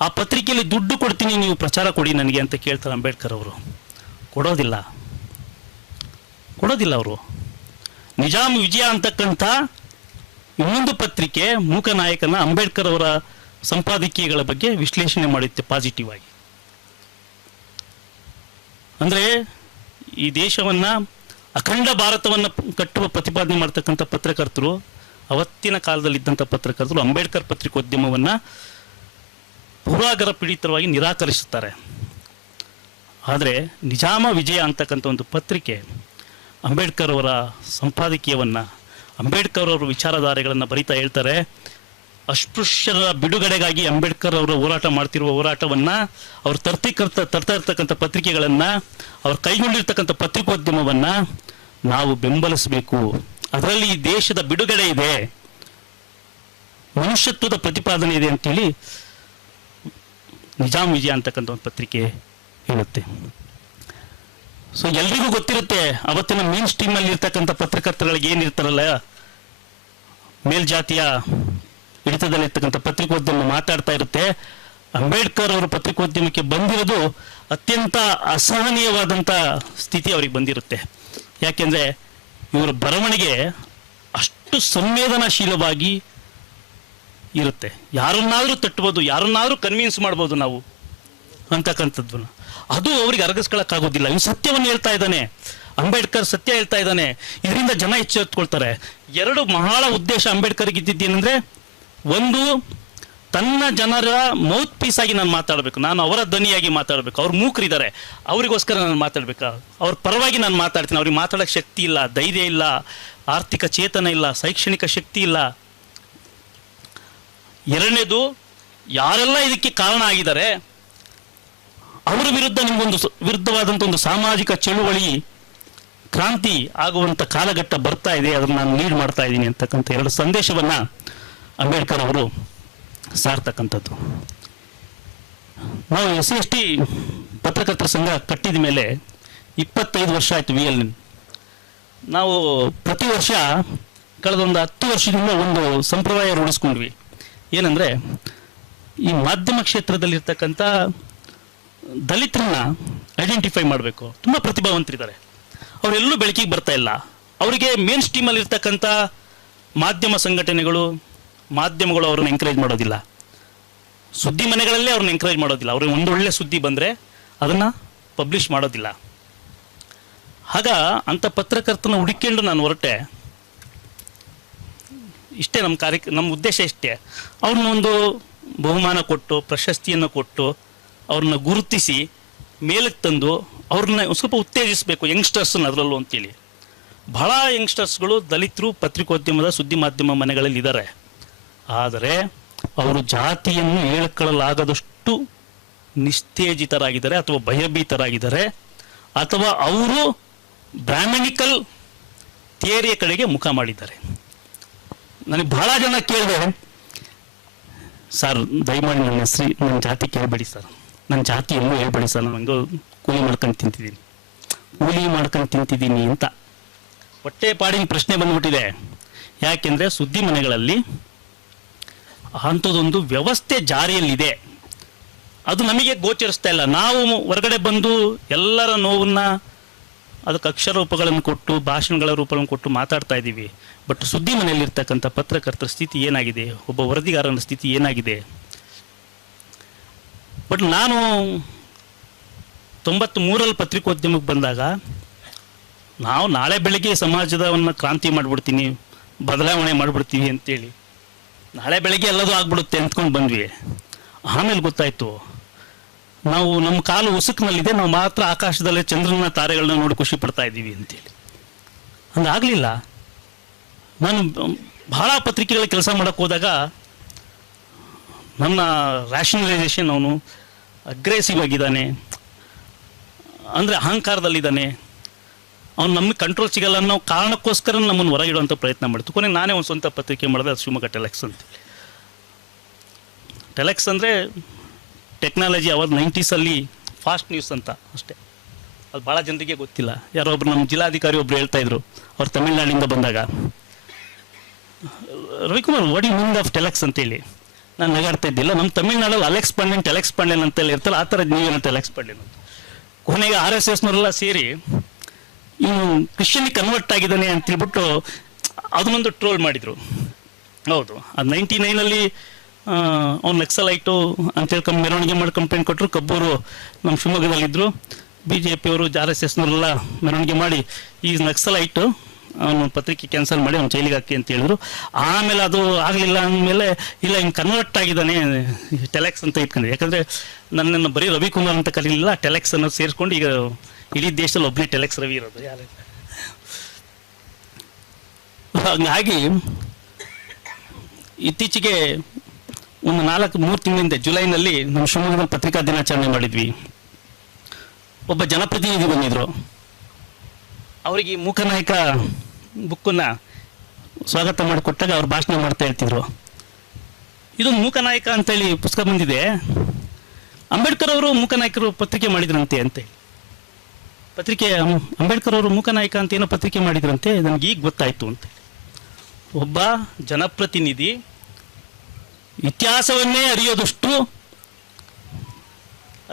[SPEAKER 1] ಆ ಪತ್ರಿಕೆಯಲ್ಲಿ ದುಡ್ಡು ಕೊಡ್ತೀನಿ, ನೀವು ಪ್ರಚಾರ ಕೊಡಿ ನನಗೆ ಅಂತ ಕೇಳ್ತಾರೆ ಅಂಬೇಡ್ಕರ್ ಅವರು. ಕೊಡೋದಿಲ್ಲ. ಕೊಡೋದಿಲ್ಲ ಅವರು. ನಿಜಾಮ್ ವಿಜಯ ಅಂತಕ್ಕಂಥ ಇನ್ನೊಂದು ಪತ್ರಿಕೆ ಮೂಕ ನಾಯಕನ ಅಂಬೇಡ್ಕರ್ ಅವರ ಸಂಪಾದಕೀಯಗಳ ಬಗ್ಗೆ ವಿಶ್ಲೇಷಣೆ ಮಾಡುತ್ತೆ ಪಾಸಿಟಿವ್ ಆಗಿ. ಅಂದರೆ ಈ ದೇಶವನ್ನ, ಅಖಂಡ ಭಾರತವನ್ನ ಕಟ್ಟುವ ಪ್ರತಿಪಾದನೆ ಮಾಡ್ತಕ್ಕಂಥ ಪತ್ರಕರ್ತರು, ಅವತ್ತಿನ ಕಾಲದಲ್ಲಿದ್ದಂಥ ಪತ್ರಕರ್ತರು ಅಂಬೇಡ್ಕರ್ ಪತ್ರಿಕೋದ್ಯಮವನ್ನ ಪೂರ್ವಾಗರ ಪೀಡಿತರವಾಗಿ ನಿರಾಕರಿಸುತ್ತಾರೆ. ಆದರೆ ನಿಜಾಮ ವಿಜಯ ಅಂತಕ್ಕಂಥ ಒಂದು ಪತ್ರಿಕೆ ಅಂಬೇಡ್ಕರ್ ಅವರ ಸಂಪಾದಕೀಯವನ್ನು, ಅಂಬೇಡ್ಕರ್ ಅವರ ವಿಚಾರಧಾರೆಗಳನ್ನು ಬರಿತಾ ಹೇಳ್ತಾರೆ. ಅಸ್ಪೃಶ್ಯರ ಬಿಡುಗಡೆಗಾಗಿ ಅಂಬೇಡ್ಕರ್ ಅವರ ಹೋರಾಟ ಮಾಡ್ತಿರುವ ಹೋರಾಟವನ್ನು ಅವ್ರು ತರ್ತಿಕರ್ತ ತರ್ತಾ ಇರ್ತಕ್ಕಂಥ ಪತ್ರಿಕೆಗಳನ್ನ, ಅವ್ರು ಕೈಗೊಂಡಿರ್ತಕ್ಕಂಥ ಪತ್ರಿಕೋದ್ಯಮವನ್ನ ನಾವು ಬೆಂಬಲಿಸಬೇಕು. ಅದರಲ್ಲಿ ಈ ದೇಶದ ಬಿಡುಗಡೆ ಇದೆ. ಮನುಷ್ಯತ್ವದ ಪ್ರತಿಪಾದನೆ ಇದೆ ಅಂತೇಳಿ ನಿಜಾಮ್ ವಿಜಯ ಅಂತಕ್ಕಂಥ ಒಂದು ಪತ್ರಿಕೆ ಹೇಳುತ್ತೆ. ಸೊ ಎಲ್ರಿಗೂ ಗೊತ್ತಿರುತ್ತೆ, ಅವತ್ತಿನ ಮೇನ್ ಸ್ಟ್ರೀಮ್ ಅಲ್ಲಿ ಇರ್ತಕ್ಕಂಥ ಪತ್ರಕರ್ತರುಗಳಿಗೆ ಏನಿರ್ತಾರಲ್ಲ, ಮೇಲ್ಜಾತಿಯ ಹಿಡಿತದಲ್ಲಿರ್ತಕ್ಕಂಥ ಪತ್ರಿಕೋದ್ಯಮ ಮಾತಾಡ್ತಾ ಇರುತ್ತೆ. ಅಂಬೇಡ್ಕರ್ ಅವರು ಪತ್ರಿಕೋದ್ಯಮಕ್ಕೆ ಬಂದಿರೋದು ಅತ್ಯಂತ ಅಸಹನೀಯವಾದಂಥ ಸ್ಥಿತಿ ಅವರಿಗೆ ಬಂದಿರುತ್ತೆ. ಯಾಕೆಂದ್ರೆ ಇವರ ಬರವಣಿಗೆ ಅಷ್ಟು ಸಂವೇದನಾಶೀಲವಾಗಿ ಇರುತ್ತೆ. ಯಾರನ್ನಾದ್ರೂ ತಟ್ಟಬಹುದು ಯಾರನ್ನಾದ್ರೂ ಕನ್ವಿನ್ಸ್ ಮಾಡ್ಬೋದು ನಾವು ಅಂತಕ್ಕಂಥದ್ದು ಅದು ಅವ್ರಿಗೆ ಅರಗಿಸ್ಕೊಳಕ್ಕಾಗೋದಿಲ್ಲ. ಇವ್ ಸತ್ಯವನ್ನು ಹೇಳ್ತಾ ಇದ್ದಾನೆ. ಅಂಬೇಡ್ಕರ್ ಸತ್ಯ ಹೇಳ್ತಾ ಇದ್ದಾನೆ. ಇದರಿಂದ ಜನ ಎಚ್ಚೆತ್ಕೊಳ್ತಾರೆ ಎರಡು ಬಹಳ ಉದ್ದೇಶ ಅಂಬೇಡ್ಕರ್ಗೆ ಇದ್ದಿದ್ದೇನೆಂದ್ರೆ ಒಂದು, ತನ್ನ ಜನರ ಮೌತ್ ಪೀಸ್ ಆಗಿ ನಾನು ಮಾತಾಡಬೇಕು. ನಾನು ಅವರ ಧ್ವನಿಯಾಗಿ ಮಾತಾಡಬೇಕು. ಅವ್ರು ಮೂಕರಿದ್ದಾರೆ. ಅವರಿಗೋಸ್ಕರ ನಾನು ಮಾತಾಡಬೇಕು. ಅವ್ರ ಪರವಾಗಿ ನಾನು ಮಾತಾಡ್ತೀನಿ. ಅವ್ರಿಗೆ ಮಾತಾಡೋಕ್ಕೆ ಶಕ್ತಿ ಇಲ್ಲ, ಧೈರ್ಯ ಇಲ್ಲ, ಆರ್ಥಿಕ ಚೇತನ ಇಲ್ಲ, ಶೈಕ್ಷಣಿಕ ಶಕ್ತಿ ಇಲ್ಲ. ಎರಡನೇದು, ಯಾರೆಲ್ಲ ಇದಕ್ಕೆ ಕಾರಣ ಆಗಿದ್ದಾರೆ, ಅವರ ವಿರುದ್ಧ ನಿಮಗೊಂದು ವಿರುದ್ಧವಾದಂಥ ಒಂದು ಸಾಮಾಜಿಕ ಚಳುವಳಿ, ಕ್ರಾಂತಿ ಆಗುವಂಥ ಕಾಲಘಟ್ಟ ಬರ್ತಾ ಇದೆ. ಅದನ್ನು ನಾನು ಲೀಡ್ ಮಾಡ್ತಾ ಇದ್ದೀನಿ ಅಂತಕ್ಕಂಥ ಎರಡು ಸಂದೇಶವನ್ನ ಅಂಬೇಡ್ಕರ್ ಅವರು ಸಾರ್ತಕ್ಕಂಥದ್ದು. ನಾವು ಎಸ್ ಸಿ ಎಸ್ ಟಿ ಪತ್ರಕರ್ತರ ಸಂಘ ಕಟ್ಟಿದ ಮೇಲೆ ಇಪ್ಪತ್ತೈದು ವರ್ಷ ಆಯಿತು ವಿ ಎಲ್ ನಾವು ಪ್ರತಿ ವರ್ಷ ಕಳೆದ ಒಂದು ಹತ್ತು ವರ್ಷದಿಂದ ಒಂದು ಸಂಪ್ರದಾಯ ರೂಢಿಸ್ಕೊಂಡ್ವಿ. ಏನಂದರೆ ಈ ಮಾಧ್ಯಮ ಕ್ಷೇತ್ರದಲ್ಲಿರ್ತಕ್ಕಂಥ ದಲಿತರನ್ನ ಐಡೆಂಟಿಫೈ ಮಾಡಬೇಕು. ತುಂಬ ಪ್ರತಿಭಾವಂತರಿದ್ದಾರೆ. ಅವರೆಲ್ಲೂ ಬೆಳಕಿಗೆ ಬರ್ತಾ ಇಲ್ಲ. ಅವರಿಗೆ ಮೇನ್ ಸ್ಟ್ರೀಮಲ್ಲಿರ್ತಕ್ಕಂಥ ಮಾಧ್ಯಮ ಸಂಘಟನೆಗಳು ಮಾಧ್ಯಮಗಳು ಅವ್ರನ್ನ ಎಂಕರೇಜ್ ಮಾಡೋದಿಲ್ಲ. ಸುದ್ದಿ ಮನೆಗಳಲ್ಲೇ ಅವ್ರನ್ನ ಎಂಕರೇಜ್ ಮಾಡೋದಿಲ್ಲ. ಅವ್ರಿಗೆ ಒಂದೊಳ್ಳೆ ಸುದ್ದಿ ಬಂದರೆ ಅದನ್ನು ಪಬ್ಲಿಷ್ ಮಾಡೋದಿಲ್ಲ. ಆಗ ಅಂಥ ಪತ್ರಕರ್ತನ ಹುಡುಕೊಂಡು ನಾನು ಹೊರಟೆ. ಇಷ್ಟೇ ನಮ್ಮ ಕಾರ್ಯ ನಮ್ಮ ಉದ್ದೇಶ ಇಷ್ಟೇ. ಅವ್ರನ್ನೊಂದು ಬಹುಮಾನ ಕೊಟ್ಟು, ಪ್ರಶಸ್ತಿಯನ್ನು ಕೊಟ್ಟು ಅವ್ರನ್ನ ಗುರುತಿಸಿ ಮೇಲಕ್ಕೆ ತಂದು ಅವ್ರನ್ನ ಸ್ವಲ್ಪ ಉತ್ತೇಜಿಸಬೇಕು ಯಂಗ್ಸ್ಟರ್ಸ್ನ ಅದರಲ್ಲೂ ಅಂತೇಳಿ. ಬಹಳ ಯಂಗ್ಸ್ಟರ್ಸ್ಗಳು ದಲಿತರು ಪತ್ರಿಕೋದ್ಯಮದ ಸುದ್ದಿ ಮಾಧ್ಯಮ ಮನೆಗಳಲ್ಲಿ ಇದ್ದಾರೆ ಆದರೆ ಅವರು ಜಾತಿಯನ್ನು ಹೇಳ್ಕೊಳ್ಳಲಾಗದಷ್ಟು ನಿಸ್ತೇಜಿತರಾಗಿದ್ದಾರೆ ಅಥವಾ ಭಯಭೀತರಾಗಿದ್ದಾರೆ ಅಥವಾ ಅವರು ಬ್ರಾಹ್ಮಣಿಕಲ್ ಥಿಯರಿಯ ಕಡೆಗೆ ಮುಖ ಮಾಡಿದ್ದಾರೆ. ನನಗೆ ಬಹಳ ಜನ ಕೇಳಿದೆ ಸರ್, ದಯಮಾಡಿ ನನ್ನ ಹೆಸರು, ನನ್ನ ಜಾತಿ ಕೇಳಬೇಡಿ ಸರ್. ನನ್ನ ಜಾತಿಯನ್ನು ಹೇಳ್ಬೇಡಿ ಸರ್. ನಾನು ಕೂಲಿ ಮಾಡ್ಕೊಂಡು ತಿಂತಿದ್ದೀನಿ. ಕೂಲಿ ಮಾಡ್ಕೊಂಡು ತಿಂತಿದ್ದೀನಿ ಅಂತ. ಹೊಟ್ಟೆ ಪಾಡಿನ ಪ್ರಶ್ನೆ ಬಂದ್ಬಿಟ್ಟಿದೆ. ಯಾಕೆಂದರೆ ಸುದ್ದಿ ಮನೆಗಳಲ್ಲಿ ಅಂಥದ್ದೊಂದು ವ್ಯವಸ್ಥೆ ಜಾರಿಯಲ್ಲಿದೆ. ಅದು ನಮಗೆ ಗೋಚರಿಸ್ತಾ ಇಲ್ಲ. ನಾವು ಹೊರಗಡೆ ಬಂದು ಎಲ್ಲರ ನೋವನ್ನ ಅದಕ್ಕೆ ಅಕ್ಷರ ರೂಪಗಳನ್ನು ಕೊಟ್ಟು, ಭಾಷಣಗಳ ರೂಪಗಳನ್ನು ಕೊಟ್ಟು ಮಾತಾಡ್ತಾ ಇದ್ದೀವಿ. ಬಟ್ ಸುದ್ದಿ ಮನೆಯಲ್ಲಿರ್ತಕ್ಕಂಥ ಪತ್ರಕರ್ತರ ಸ್ಥಿತಿ ಏನಾಗಿದೆ? ಒಬ್ಬ ವರದಿಗಾರನ ಸ್ಥಿತಿ ಏನಾಗಿದೆ? ಬಟ್ ನಾನು ತೊಂಬತ್ತ್ ಮೂರಲ್ಲಿ ಪತ್ರಿಕೋದ್ಯಮಕ್ಕೆ ಬಂದಾಗ ನಾವು ನಾಳೆ ಬೆಳಿಗ್ಗೆ ಸಮಾಜದವನ್ನ ಕ್ರಾಂತಿ ಮಾಡಿಬಿಡ್ತೀನಿ, ಬದಲಾವಣೆ ಮಾಡಿಬಿಡ್ತೀವಿ ಅಂತೇಳಿ. ನಾಳೆ ಬೆಳಗ್ಗೆ ಎಲ್ಲದೂ ಆಗ್ಬಿಡುತ್ತೆ ಅಂದ್ಕೊಂಡು ಬಂದ್ವಿ. ಆಮೇಲೆ ಗೊತ್ತಾಯ್ತು, ನಾವು ನಮ್ಮ ಕಾಲು ಉಸುಕ್ನಲ್ಲಿದೆ, ನಾವು ಮಾತ್ರ ಆಕಾಶದಲ್ಲೇ ಚಂದ್ರನ ತಾರೆಗಳನ್ನ ನೋಡಿ ಖುಷಿ ಪಡ್ತಾ ಇದ್ದೀವಿ ಅಂತೇಳಿ. ಹಂಗಾಗಲಿಲ್ಲ ನಾನು ಭಾಳ ಪತ್ರಿಕೆಗಳ ಕೆಲಸ ಮಾಡೋಕ್ಕೆ ಹೋದಾಗ, ನನ್ನ ರ್ಯಾಷನಲೈಸೇಷನ್ ಅವನು ಅಗ್ರೆಸಿವ್ ಆಗಿದ್ದಾನೆ. ಅಂದರೆ ಅಹಂಕಾರದಲ್ಲಿದ್ದಾನೆ. ಅವ್ನು ನಮ್ಗೆ ಕಂಟ್ರೋಲ್ ಸಿಗಲ್ಲ ಅನ್ನೋ ಕಾರಣಕ್ಕೋಸ್ಕರ ನಮ್ಮನ್ನು ಹೊರಗಿಡುವಂಥ ಪ್ರಯತ್ನ ಮಾಡಿತು ಕೊನೆಗೆ ನಾನೇ ಒಂದು ಸ್ವಂತ ಪತ್ರಿಕೆ ಮಾಡಿದೆ, ಅದು ಶಿವಮೊಗ್ಗ ಟೆಲೆಕ್ಸ್ ಅಂತ ಟೆಲೆಕ್ಸ್ ಅಂದರೆ ಟೆಕ್ನಾಲಜಿ ಅವಾಗ ನೈಂಟೀಸಲ್ಲಿ ಫಾಸ್ಟ್ ನ್ಯೂಸ್ ಅಂತ ಅಷ್ಟೇ. ಅದು ಭಾಳ ಜನರಿಗೆ ಗೊತ್ತಿಲ್ಲ. ಯಾರೋ ಒಬ್ರು ನಮ್ಮ ಜಿಲ್ಲಾಧಿಕಾರಿ ಒಬ್ರು ಹೇಳ್ತಾ ಇದ್ರು, ಅವ್ರು ತಮಿಳ್ನಾಡಿಂದ ಬಂದಾಗ. Ravikumar what you of telex ಅಂತೇಳಿ ನಾನು ನಗಾಡ್ತಾ ಇದ್ದಿಲ್ಲ ನಮ್ಮ ತಮಿಳ್ನಾಡಲ್ಲಿ ಅಲೆಕ್ಸ್ ಪಂಡೆನ್ ಟೆಲೆಕ್ಸ್ ಪಾಂಡೆನ್ ಅಂತೇಳಿ ಇರ್ತಲ್ಲ, ಆ ಥರದ್ದು ನೀವೇನಂತ ಟೆಲೆಕ್ಸ್ ಪಂಡೆನ್ ಅಂತ. ಕೊನೆಗೆ ಆರ್ ಎಸ್ ಎಸ್ನವರೆಲ್ಲ ಸೇರಿ ಇವನು ಕ್ರಿಶ್ಚಿಯನ್ಗೆ ಕನ್ವರ್ಟ್ ಆಗಿದ್ದಾನೆ ಅಂತ ಹೇಳ್ಬಿಟ್ಟು ಅದನ್ನೊಂದು ಟ್ರೋಲ್ ಮಾಡಿದರು. ಹೌದು ಆ ನೈಂಟಿ ನೈನಲ್ಲಿ ಅವ್ನು ನಕ್ಸಲೈಟು ಅಂತ ಹೇಳ್ಕೊಂಡು ಮೆರವಣಿಗೆ ಮಾಡಿ ಕಂಪ್ಲೇಂಟ್ ಕೊಟ್ಟರು ಕಬ್ಬೂರು ನಮ್ಮ ಶಿವಮೊಗ್ಗದಲ್ಲಿದ್ದರು ಬಿ ಜೆ ಪಿಯವರು ಜಾರ್ ಎಸ್ ಎಸ್ನವರೆಲ್ಲ ಮೆರವಣಿಗೆ ಮಾಡಿ, ಈ ನಕ್ಸಲೈಟು ಅವನು ಪತ್ರಿಕೆ ಕ್ಯಾನ್ಸಲ್ ಮಾಡಿ ಅವ್ನು ಜೈಲಿಗೆ ಹಾಕಿ ಅಂತ ಹೇಳಿದ್ರು. ಆಮೇಲೆ ಅದು ಆಗಲಿಲ್ಲ ಅಂದಮೇಲೆ, ಇಲ್ಲ ಹಿಂಗೆ ಕನ್ವರ್ಟ್ ಆಗಿದ್ದಾನೆ ಟೆಲೆಕ್ಸ್ ಅಂತ ಇಟ್ಕೊಂಡೆ ಯಾಕಂದರೆ ನನ್ನನ್ನು ಬರೀ ರವಿಕುಮಾರ್ ಅಂತ ಕರೀಲಿಲ್ಲ ಟೆಲೆಕ್ಸ್ ಅನ್ನೋದು ಸೇರಿಸ್ಕೊಂಡು ಈಗ ಇಡೀ ದೇಶದಲ್ಲಿ ಒಬ್ಬನೇ ಟೆಲೆಕ್ಸ್ ರವಿ ಇರೋದು ಹಾಗಾಗಿ ಇತ್ತೀಚೆಗೆ ಒಂದು ನಾಲ್ಕು, ಮೂರು ತಿಂಗಳಿಂದ ಜುಲೈನಲ್ಲಿ ನಮ್ಮ ಶಿವಮೊಗ್ಗದಲ್ಲಿ ಪತ್ರಿಕಾ ದಿನಾಚರಣೆ ಮಾಡಿದ್ವಿ. ಒಬ್ಬ ಜನಪ್ರತಿನಿಧಿ ಬಂದಿದ್ರು. ಅವರಿಗೆ ಈ ಮೂಕನಾಯಕ ಬುಕ್ಕನ್ನು ಸ್ವಾಗತ ಮಾಡಿಕೊಟ್ಟಾಗ ಅವ್ರು ಭಾಷಣ ಮಾಡ್ತಾ ಹೇಳ್ತಿದ್ರು ಇದೊಂದು ಅಂತ ಅಂತೇಳಿ ಪುಸ್ತಕ ಬಂದಿದೆ. ಅಂಬೇಡ್ಕರ್ ಅವರು ಮೂಕನಾಯಕರು ಪತ್ರಿಕೆ ಮಾಡಿದ್ರಂತೆ ಅಂತೆ ಪತ್ರಿಕೆ ಅಂಬೇಡ್ಕರ್ ಅವರು ಮೂಕನಾಯಕ ಅಂತ ಏನೋ ಪತ್ರಿಕೆ ಮಾಡಿದ್ರಂತೆ, ನನಗೆ ಈಗ ಗೊತ್ತಾಯಿತು ಅಂತ. ಒಬ್ಬ ಜನಪ್ರತಿನಿಧಿ ಇತಿಹಾಸವನ್ನೇ ಅರಿಯೋದಷ್ಟು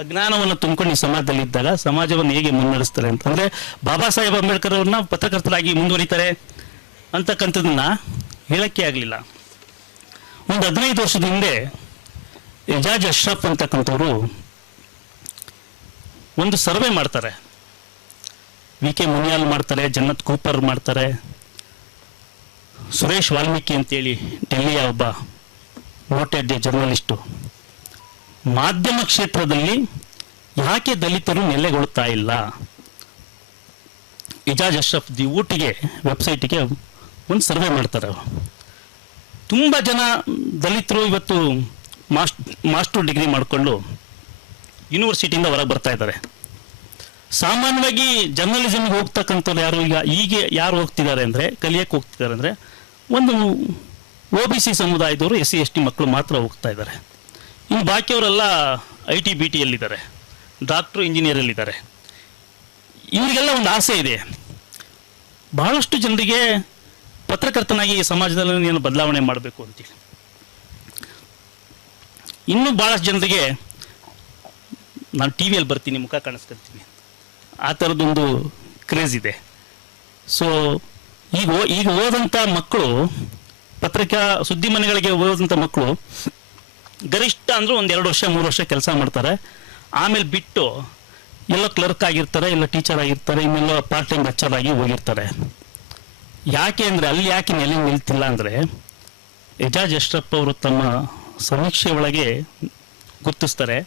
[SPEAKER 1] ಅಜ್ಞಾನವನ್ನು ತುಂಬಿಕೊಂಡು ಈ ಸಮಾಜದಲ್ಲಿದ್ದಾಗ ಸಮಾಜವನ್ನು ಹೇಗೆ ಮುನ್ನಡೆಸ್ತಾರೆ ಅಂತಂದರೆ ಬಾಬಾ ಸಾಹೇಬ್ ಅಂಬೇಡ್ಕರ್ ಅವ್ರನ್ನ ಪತ್ರಕರ್ತರಾಗಿ ಮುಂದುವರಿತಾರೆ ಅಂತಕ್ಕಂಥದ್ದನ್ನ ಹೇಳೋಕ್ಕೆ ಆಗಲಿಲ್ಲ. ಒಂದು ಹದಿನೈದು ವರ್ಷದ ಹಿಂದೆ ಎಜಾಜ್ ಅಶ್ರಫ್ ಅಂತಕ್ಕಂಥವ್ರು ಒಂದು ಸರ್ವೆ ಮಾಡ್ತಾರೆ. ವಿ ಕೆ ಮುನಿಯಾಲ್ ಮಾಡ್ತಾರೆ, ಜನ್ನತ್ ಕೂಪರ್ ಮಾಡ್ತಾರೆ. ಸುರೇಶ್ ವಾಲ್ಮೀಕಿ ಅಂತೇಳಿ ಡೆಲ್ಲಿಯ ಒಬ್ಬ ನೋಟೆಡ್ ಜರ್ನಲಿಸ್ಟು. ಮಾಧ್ಯಮ ಕ್ಷೇತ್ರದಲ್ಲಿ ಯಾಕೆ ದಲಿತರು ನೆಲೆಗೊಳ್ತಾ ಇಲ್ಲ? ಇಜಾಜ್ ಅಶ್ರಫ್ ದಿ ಊಟಿಗೆ, ವೆಬ್ಸೈಟಿಗೆ ಒಂದು ಸರ್ವೆ ಮಾಡ್ತಾರೆ ಅವರು. ತುಂಬ ಜನ ದಲಿತರು ಇವತ್ತು ಮಾಸ್ಟ್ ಮಾಸ್ಟರ್ ಡಿಗ್ರಿ ಮಾಡಿಕೊಂಡು ಯೂನಿವರ್ಸಿಟಿಯಿಂದ ಹೊರಗೆ ಬರ್ತಾ ಇದ್ದಾರೆ. ಸಾಮಾನ್ಯವಾಗಿ ಜರ್ನಲಿಸಮ್ಗೆ ಹೋಗ್ತಕ್ಕಂಥವ್ರು ಯಾರು ಈಗ ಈಗ ಯಾರು ಹೋಗ್ತಿದ್ದಾರೆ ಅಂದರೆ, ಕಲಿಯಕ್ಕೆ ಹೋಗ್ತಿದ್ದಾರೆ ಅಂದರೆ, ಒಂದು ಒ ಬಿ ಸಿ ಸಮುದಾಯದವರು ಎಸ್ ಸಿ, ಎಸ್ ಟಿ ಮಕ್ಕಳು ಮಾತ್ರ ಹೋಗ್ತಾ ಇದ್ದಾರೆ. ಇನ್ನು ಬಾಕಿಯವರೆಲ್ಲ ಐ ಟಿ ಬಿ ಟಿಯಲ್ಲಿದ್ದಾರೆ ಡಾಕ್ಟ್ರು ಇಂಜಿನಿಯರಲ್ಲಿದ್ದಾರೆ ಇವರಿಗೆಲ್ಲ ಒಂದು ಆಸೆ ಇದೆ. ಬಹಳಷ್ಟು ಜನರಿಗೆ ಪತ್ರಕರ್ತನಾಗಿ ಸಮಾಜದಲ್ಲಿ ಏನು ಬದಲಾವಣೆ ಮಾಡಬೇಕು ಅಂತೇಳಿ ಇನ್ನೂ ಭಾಳಷ್ಟು ಜನರಿಗೆ, ನಾನು ಟಿ ವಿಯಲ್ಲಿ ಬರ್ತೀನಿ, ಮುಖ ಕಾಣಿಸ್ಕೊಳ್ತೀನಿ ಆ ಥರದೊಂದು ಕ್ರೇಜ್ ಇದೆ. ಸೊ ಈಗ ಈಗ ಓದಂಥ ಮಕ್ಕಳು ಪತ್ರಿಕಾ ಸುದ್ದಿ ಮನೆಗಳಿಗೆ ಓದಂಥ ಮಕ್ಕಳು ಗರಿಷ್ಠ ಅಂದರೂ ಒಂದು ಎರಡು ವರ್ಷ, ಮೂರು ವರ್ಷ ಕೆಲಸ ಮಾಡ್ತಾರೆ. ಆಮೇಲೆ ಬಿಟ್ಟು ಎಲ್ಲ ಕ್ಲರ್ಕ್ ಆಗಿರ್ತಾರೆ ಇಲ್ಲ ಟೀಚರ್ ಆಗಿರ್ತಾರೆ, ಇನ್ನೆಲ್ಲ ಪಾರ್ಟ್ ಟೈಮ್ ಲೆಕ್ಚರ್ ಆಗಿ ಹೋಗಿರ್ತಾರೆ. ಯಾಕೆ ಅಂದರೆ, ಅಲ್ಲಿ ಯಾಕೆ ನೆಲೆ ನಿಲ್ತಿಲ್ಲ ಅಂದರೆ, ಎಜಾಜ್ ಯಶ್ರಪ್ಪ ಅವರು ತಮ್ಮ ಸಮೀಕ್ಷೆ ಒಳಗೆ ಗುರುತಿಸ್ತಾರೆ.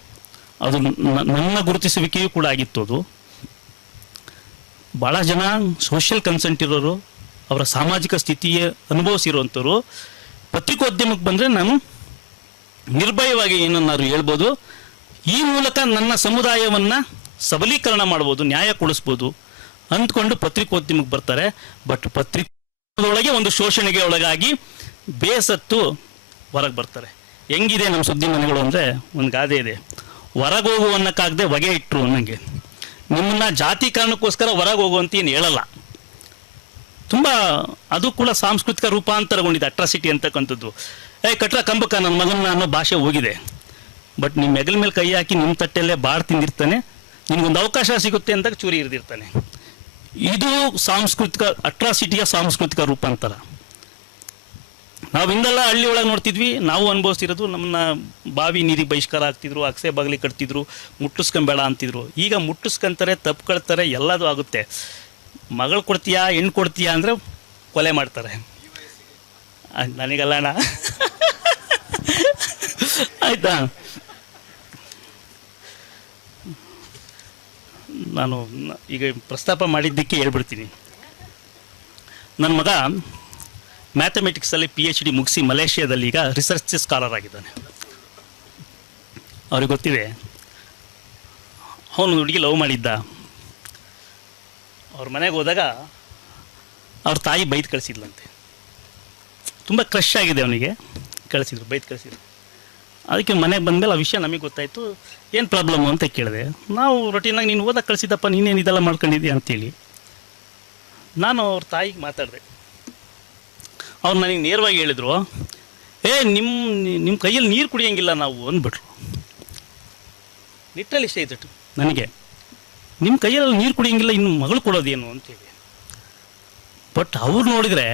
[SPEAKER 1] ಅದು ನನ್ನ ಗುರುತಿಸುವಿಕೆಯೂ ಕೂಡ ಆಗಿತ್ತು ಅದು. ಭಾಳ ಜನ ಸೋಷಿಯಲ್ ಕನ್ಸೆಂಟ್ ಇರೋರು, ಅವರ ಸಾಮಾಜಿಕ ಸ್ಥಿತಿಯ ಅನುಭವಿಸಿರುವಂಥವ್ರು. ಪತ್ರಿಕೋದ್ಯಮಕ್ಕೆ ಬಂದರೆ ನಾನು ನಿರ್ಭಯವಾಗಿ ಏನನ್ನಾದ್ರು ಹೇಳ್ಬೋದು. ಈ ಮೂಲಕ ನನ್ನ ಸಮುದಾಯವನ್ನು ಸಬಲೀಕರಣ ಮಾಡ್ಬೋದು, ನ್ಯಾಯ ಕೊಡಿಸ್ಬೋದು ಅಂದ್ಕೊಂಡು ಪತ್ರಿಕೋದ್ಯಮಕ್ಕೆ ಬರ್ತಾರೆ. ಬಟ್ ಪತ್ರಿಕೋದ್ಯಮದೊಳಗೆ ಒಂದು ಶೋಷಣೆಗೆ ಒಳಗಾಗಿ ಬೇಸತ್ತು ಹೊರಗೆ ಬರ್ತಾರೆ. ಹೆಂಗಿದೆ ನಮ್ಮ ಸುದ್ದಿ ಮನೆಗಳು ಅಂದರೆ ಒಂದು ಗಾದೆ ಇದೆ. ಹೊರಗೆ ಹೋಗು ಅನ್ನಕ್ಕಾಗದೆ ಹೊಗೆ ಇಟ್ಟರು ಅನ್ನಂಗೆ. ನಿಮ್ಮನ್ನ ಜಾತಿ ಕಾರಣಕ್ಕೋಸ್ಕರ ಹೊರಗೆ ಹೋಗುವಂತ ಏನು ಹೇಳಲ್ಲ. ತುಂಬ ಅದು ಕೂಡ ಸಾಂಸ್ಕೃತಿಕ ರೂಪಾಂತರಗೊಂಡಿದೆ ಅಟ್ರಾಸಿಟಿ ಅಂತಕ್ಕಂಥದ್ದು. ಏ, ಕಟ್ರ, ಕಂಬಕ, ನನ್ನ ಮಗನ ಅನ್ನೋ ಭಾಷೆ ಹೋಗಿದೆ. ಬಟ್ ನಿಮ್ಮ ಹೆಗಲ ಮೇಲೆ ಕೈ ಹಾಕಿ ನಿಮ್ಮ ತಟ್ಟೆಲ್ಲೇ ಬಾಡ್ ತಿಂದಿರ್ತಾನೆ. ನಿನಗೊಂದು ಅವಕಾಶ ಸಿಗುತ್ತೆ ಅಂತ ಚೂರಿ ಇರ್ದಿರ್ತಾನೆ ಇದು ಸಾಂಸ್ಕೃತಿಕ, ಅಟ್ರಾಸಿಟಿಯ ಸಾಂಸ್ಕೃತಿಕ ರೂಪಾಂತರ. ನಾವು ಹಿಂದೆಲ್ಲ ಹಳ್ಳಿ ಒಳಗೆ ನೋಡ್ತಿದ್ವಿ. ನಾವು ಅನುಭವಿಸ್ತಿರೋದು ನಮ್ಮನ್ನ ಬಾವಿ ನೀರಿಗೆ ಬಹಿಷ್ಕಾರ ಆಗ್ತಿದ್ರು, ಅಕ್ಸೆ ಬಾಗಿಲಿ ಕಟ್ತಿದ್ರು, ಮುಟ್ಟಿಸ್ಕೊಂಬೇಡ ಅಂತಿದ್ರು. ಈಗ ಮುಟ್ಟಿಸ್ಕೊಂತಾರೆ ತಪ್ಕೊಳ್ತಾರೆ ಎಲ್ಲದೂ ಆಗುತ್ತೆ. ಮಗಳು ಕೊಡ್ತೀಯಾ ಹೆಣ್ಣು ಕೊಡ್ತೀಯಾ ಅಂದರೆ ಕೊಲೆ ಮಾಡ್ತಾರೆ. ನನಗೆ ನನಗಲ್ಲ ಅಣ್ಣ. ಆಯ್ತಾ? ನಾನು ಈಗ ಪ್ರಸ್ತಾಪ ಮಾಡಿದ್ದಕ್ಕೆ ಹೇಳ್ಬಿಡ್ತೀನಿ. ನನ್ನ ಮಗ ಮ್ಯಾಥಮೆಟಿಕ್ಸಲ್ಲಿ ಪಿ ಎಚ್ ಡಿ ಮುಗಿಸಿ ಮಲೇಷ್ಯಾದಲ್ಲಿ ಈಗ ರಿಸರ್ಚ್ ಸ್ಕಾಲರ್ ಆಗಿದ್ದಾನೆ. ಅವ್ರಿಗೆ ಗೊತ್ತಿದೆ, ಅವನು ಹುಡುಗಿ ಲವ್ ಮಾಡಿದ್ದ. ಅವ್ರ ಮನೆಗೆ ಹೋದಾಗ ಅವ್ರ ತಾಯಿ ಬೈದು ಕಳಿಸಿದ್ಲಂತೆ. ತುಂಬ ಕ್ರಶ್ ಆಗಿದೆ ಅವನಿಗೆ. ಕಳಿಸಿದ್ರು, ಬೈದು ಕಳಿಸಿದ್ರು. ಅದಕ್ಕೆ ಮನೆಗೆ ಬಂದಮೇಲೆ ಆ ವಿಷಯ ನಮಗೆ ಗೊತ್ತಾಯಿತು, ಏನು ಪ್ರಾಬ್ಲಮ್ಮು ಅಂತ ಕೇಳಿದೆ. ನಾವು ರೊಟೀನಾಗಿ ನೀನು ಓದಕ್ಕೆ ಕಳಿಸಿದ್ದಪ್ಪ, ನೀನೇನು ಇದೆಲ್ಲ ಮಾಡ್ಕೊಂಡಿದ್ದೀಯ ಅಂತೇಳಿ. ನಾನು ಅವ್ರ ತಾಯಿಗೆ ಮಾತಾಡಿದೆ. ಅವ್ರು ನನಗೆ ನೇರವಾಗಿ ಹೇಳಿದರು, ಏ ನಿಮ್ಮ ನಿಮ್ಮ ಕೈಯಲ್ಲಿ ನೀರು ಕುಡಿಯೋಂಗಿಲ್ಲ ನಾವು, ಅಂದ್ಬಿಟ್ರು. ನಿಟ್ಟಲ್ಲಿ ಇಷ್ಟ ಇದ್ದಿಟ್ಟು ನನಗೆ. ನಿಮ್ಮ ಕೈಯಲ್ಲಿ ನೀರು ಕುಡಿಯೋಂಗಿಲ್ಲ, ಇನ್ನು ಮಗಳು ಕೊಡೋದೇನು? ಅಂತೇಳಿ. ಬಟ್ ಅವ್ರು ನೋಡಿದರೆ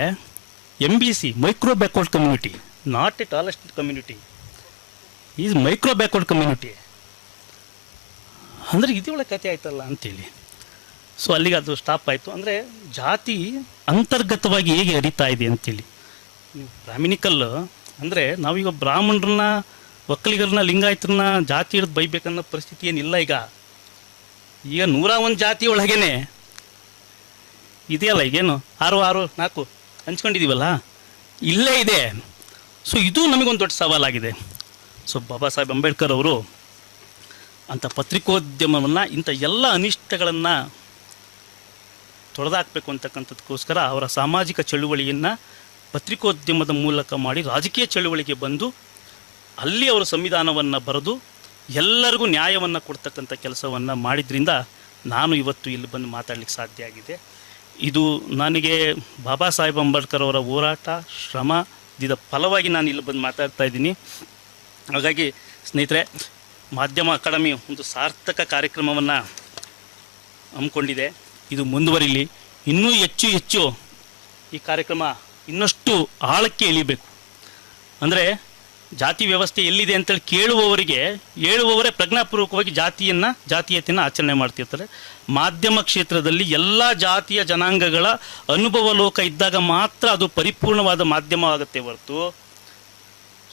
[SPEAKER 1] M B C micro backward community not a tallest community is micro backward community ಅಂದರೆ ಇದೊಳ್ಳೆ ಕತೆ ಆಯ್ತಲ್ಲ ಅಂತೇಳಿ. ಸೊ ಅಲ್ಲಿಗೆ ಅದು ಸ್ಟಾಪ್ ಆಯಿತು. ಅಂದರೆ ಜಾತಿ ಅಂತರ್ಗತವಾಗಿ ಹೇಗೆ ಹರಿತಾ ಇದೆ ಅಂತೇಳಿ. ಬ್ರಾಹ್ಮಿನಿಕಲ್ ಅಂದರೆ ನಾವೀಗ ಬ್ರಾಹ್ಮಣರನ್ನ, ಒಕ್ಕಲಿಗರನ್ನ, ಲಿಂಗಾಯತರನ್ನ ಜಾತಿ ಹಿಡಿದು ಬೈಬೇಕನ್ನೋ ಪರಿಸ್ಥಿತಿ ಏನಿಲ್ಲ ಈಗ. ಈಗ ನೂರ ಒಂದು ಜಾತಿ ಒಳಗೇನೆ. ಇದೆಯಲ್ಲ ಈಗೇನು? ಆರು ಆರು, ನಾಲ್ಕು ಹಂಚ್ಕೊಂಡಿದ್ದೀವಲ್ಲ ಇಲ್ಲೇ ಇದೆ. ಸೊ ಇದು ನಮಗೊಂದು ದೊಡ್ಡ ಸವಾಲಾಗಿದೆ. ಸೊ ಬಾಬಾ ಸಾಹೇಬ್ ಅಂಬೇಡ್ಕರ್ ಅವರು ಅಂಥ ಪತ್ರಿಕೋದ್ಯಮವನ್ನು, ಇಂಥ ಎಲ್ಲ ಅನಿಷ್ಟಗಳನ್ನು ತೊಡೆದಾಕಬೇಕು ಅಂತಕ್ಕಂಥದ್ದಕ್ಕೋಸ್ಕರ ಅವರ ಸಾಮಾಜಿಕ ಚಳುವಳಿಯನ್ನು ಪತ್ರಿಕೋದ್ಯಮದ ಮೂಲಕ ಮಾಡಿ ರಾಜಕೀಯ ಚಳುವಳಿಗೆ ಬಂದು ಅಲ್ಲಿ ಅವರು ಸಂವಿಧಾನವನ್ನು ಬರೆದು ಎಲ್ಲರಿಗೂ ನ್ಯಾಯವನ್ನು ಕೊಡ್ತಕ್ಕಂಥ ಕೆಲಸವನ್ನು ಮಾಡಿದ್ರಿಂದ ನಾನು ಇವತ್ತು ಇಲ್ಲಿ ಬಂದು ಮಾತಾಡಲಿಕ್ಕೆ ಸಾಧ್ಯ ಆಗಿದೆ. ಇದು ನನಗೆ ಬಾಬಾ ಸಾಹೇಬ್ ಅಂಬೇಡ್ಕರ್ ಅವರ ಹೋರಾಟ ಶ್ರಮದ ಫಲವಾಗಿ ನಾನು ಇಲ್ಲಿ ಬಂದು ಮಾತಾಡ್ತಾ ಇದ್ದೀನಿ. ಹಾಗಾಗಿ ಸ್ನೇಹಿತರೆ, ಮಾಧ್ಯಮ ಅಕಾಡೆಮಿ ಒಂದು ಸಾರ್ಥಕ ಕಾರ್ಯಕ್ರಮವನ್ನು ಹಮ್ಮಿಕೊಂಡಿದೆ. ಇದು ಮುಂದುವರಿಲಿ. ಇನ್ನೂ ಹೆಚ್ಚು ಹೆಚ್ಚು ಈ ಕಾರ್ಯಕ್ರಮ ಇನ್ನಷ್ಟು ಆಳಕ್ಕೆ ಇಳಿಬೇಕು ಅಂದರೆ ಜಾತಿ ವ್ಯವಸ್ಥೆ ಎಲ್ಲಿದೆ ಅಂತೇಳಿ ಕೇಳುವವರಿಗೆ, ಹೇಳುವವರೇ ಪ್ರಜ್ಞಾಪೂರ್ವಕವಾಗಿ ಜಾತಿಯನ್ನು, ಜಾತೀಯತೆಯನ್ನು ಆಚರಣೆ ಮಾಡ್ತಿರ್ತಾರೆ. ಮಾಧ್ಯಮ ಕ್ಷೇತ್ರದಲ್ಲಿ ಎಲ್ಲ ಜಾತಿಯ ಜನಾಂಗಗಳ ಅನುಭವ ಲೋಕ ಇದ್ದಾಗ ಮಾತ್ರ ಅದು ಪರಿಪೂರ್ಣವಾದ ಮಾಧ್ಯಮ ಆಗುತ್ತೆ ಹೊರತು.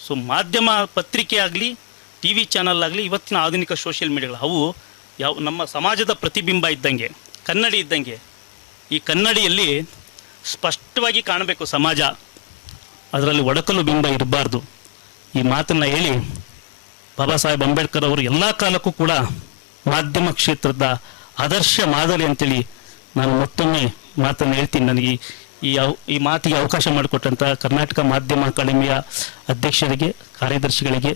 [SPEAKER 1] ಸೊ, ಮಾಧ್ಯಮ ಪತ್ರಿಕೆ ಆಗಲಿ, ಟಿ ವಿ ಚಾನಲ್ ಆಗಲಿ, ಇವತ್ತಿನ ಆಧುನಿಕ ಸೋಷಿಯಲ್ ಮೀಡಿಯಾಗಳು, ಅವು ಯಾವ ನಮ್ಮ ಸಮಾಜದ ಪ್ರತಿಬಿಂಬ ಇದ್ದಂಗೆ, ಕನ್ನಡಿ ಇದ್ದಂಗೆ, ಈ ಕನ್ನಡಿಯಲ್ಲಿ ಸ್ಪಷ್ಟವಾಗಿ ಕಾಣಬೇಕು ಸಮಾಜ. ಅದರಲ್ಲಿ ಒಡಕಲು ಬಿಂಬ ಇರಬಾರ್ದು. ಈ ಮಾತನ್ನು ಹೇಳಿ ಬಾಬಾ ಸಾಹೇಬ್ ಅಂಬೇಡ್ಕರ್ ಅವರು ಎಲ್ಲ ಕಾಲಕ್ಕೂ ಕೂಡ ಮಾಧ್ಯಮ ಕ್ಷೇತ್ರದ ಆದರ್ಶ ಮಾದರಿ ಅಂತೇಳಿ ನಾನು ಮತ್ತೊಮ್ಮೆ ಮಾತನ್ನು ಹೇಳ್ತೀನಿ. ನನಗೆ ಈ- ಈ ಈ ಮಾತಿಗೆ ಅವಕಾಶ ಮಾಡಿಕೊಟ್ಟಂಥ ಕರ್ನಾಟಕ ಮಾಧ್ಯಮ ಅಕಾಡೆಮಿಯ ಅಧ್ಯಕ್ಷರಿಗೆ, ಕಾರ್ಯದರ್ಶಿಗಳಿಗೆ,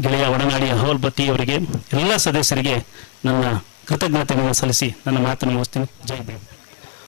[SPEAKER 1] ಗೆಳೆಯ ಒಡನಾಡಿ ಅಹೋಲ್ಬತಿ ಅವರಿಗೆ, ಎಲ್ಲ ಸದಸ್ಯರಿಗೆ ನನ್ನ ಕೃತಜ್ಞತೆಗಳನ್ನು ಸಲ್ಲಿಸಿ ನನ್ನ ಮಾತನ್ನು ಮುಗಿಸ್ತೀನಿ. ಜೈ ಭೀಮ್.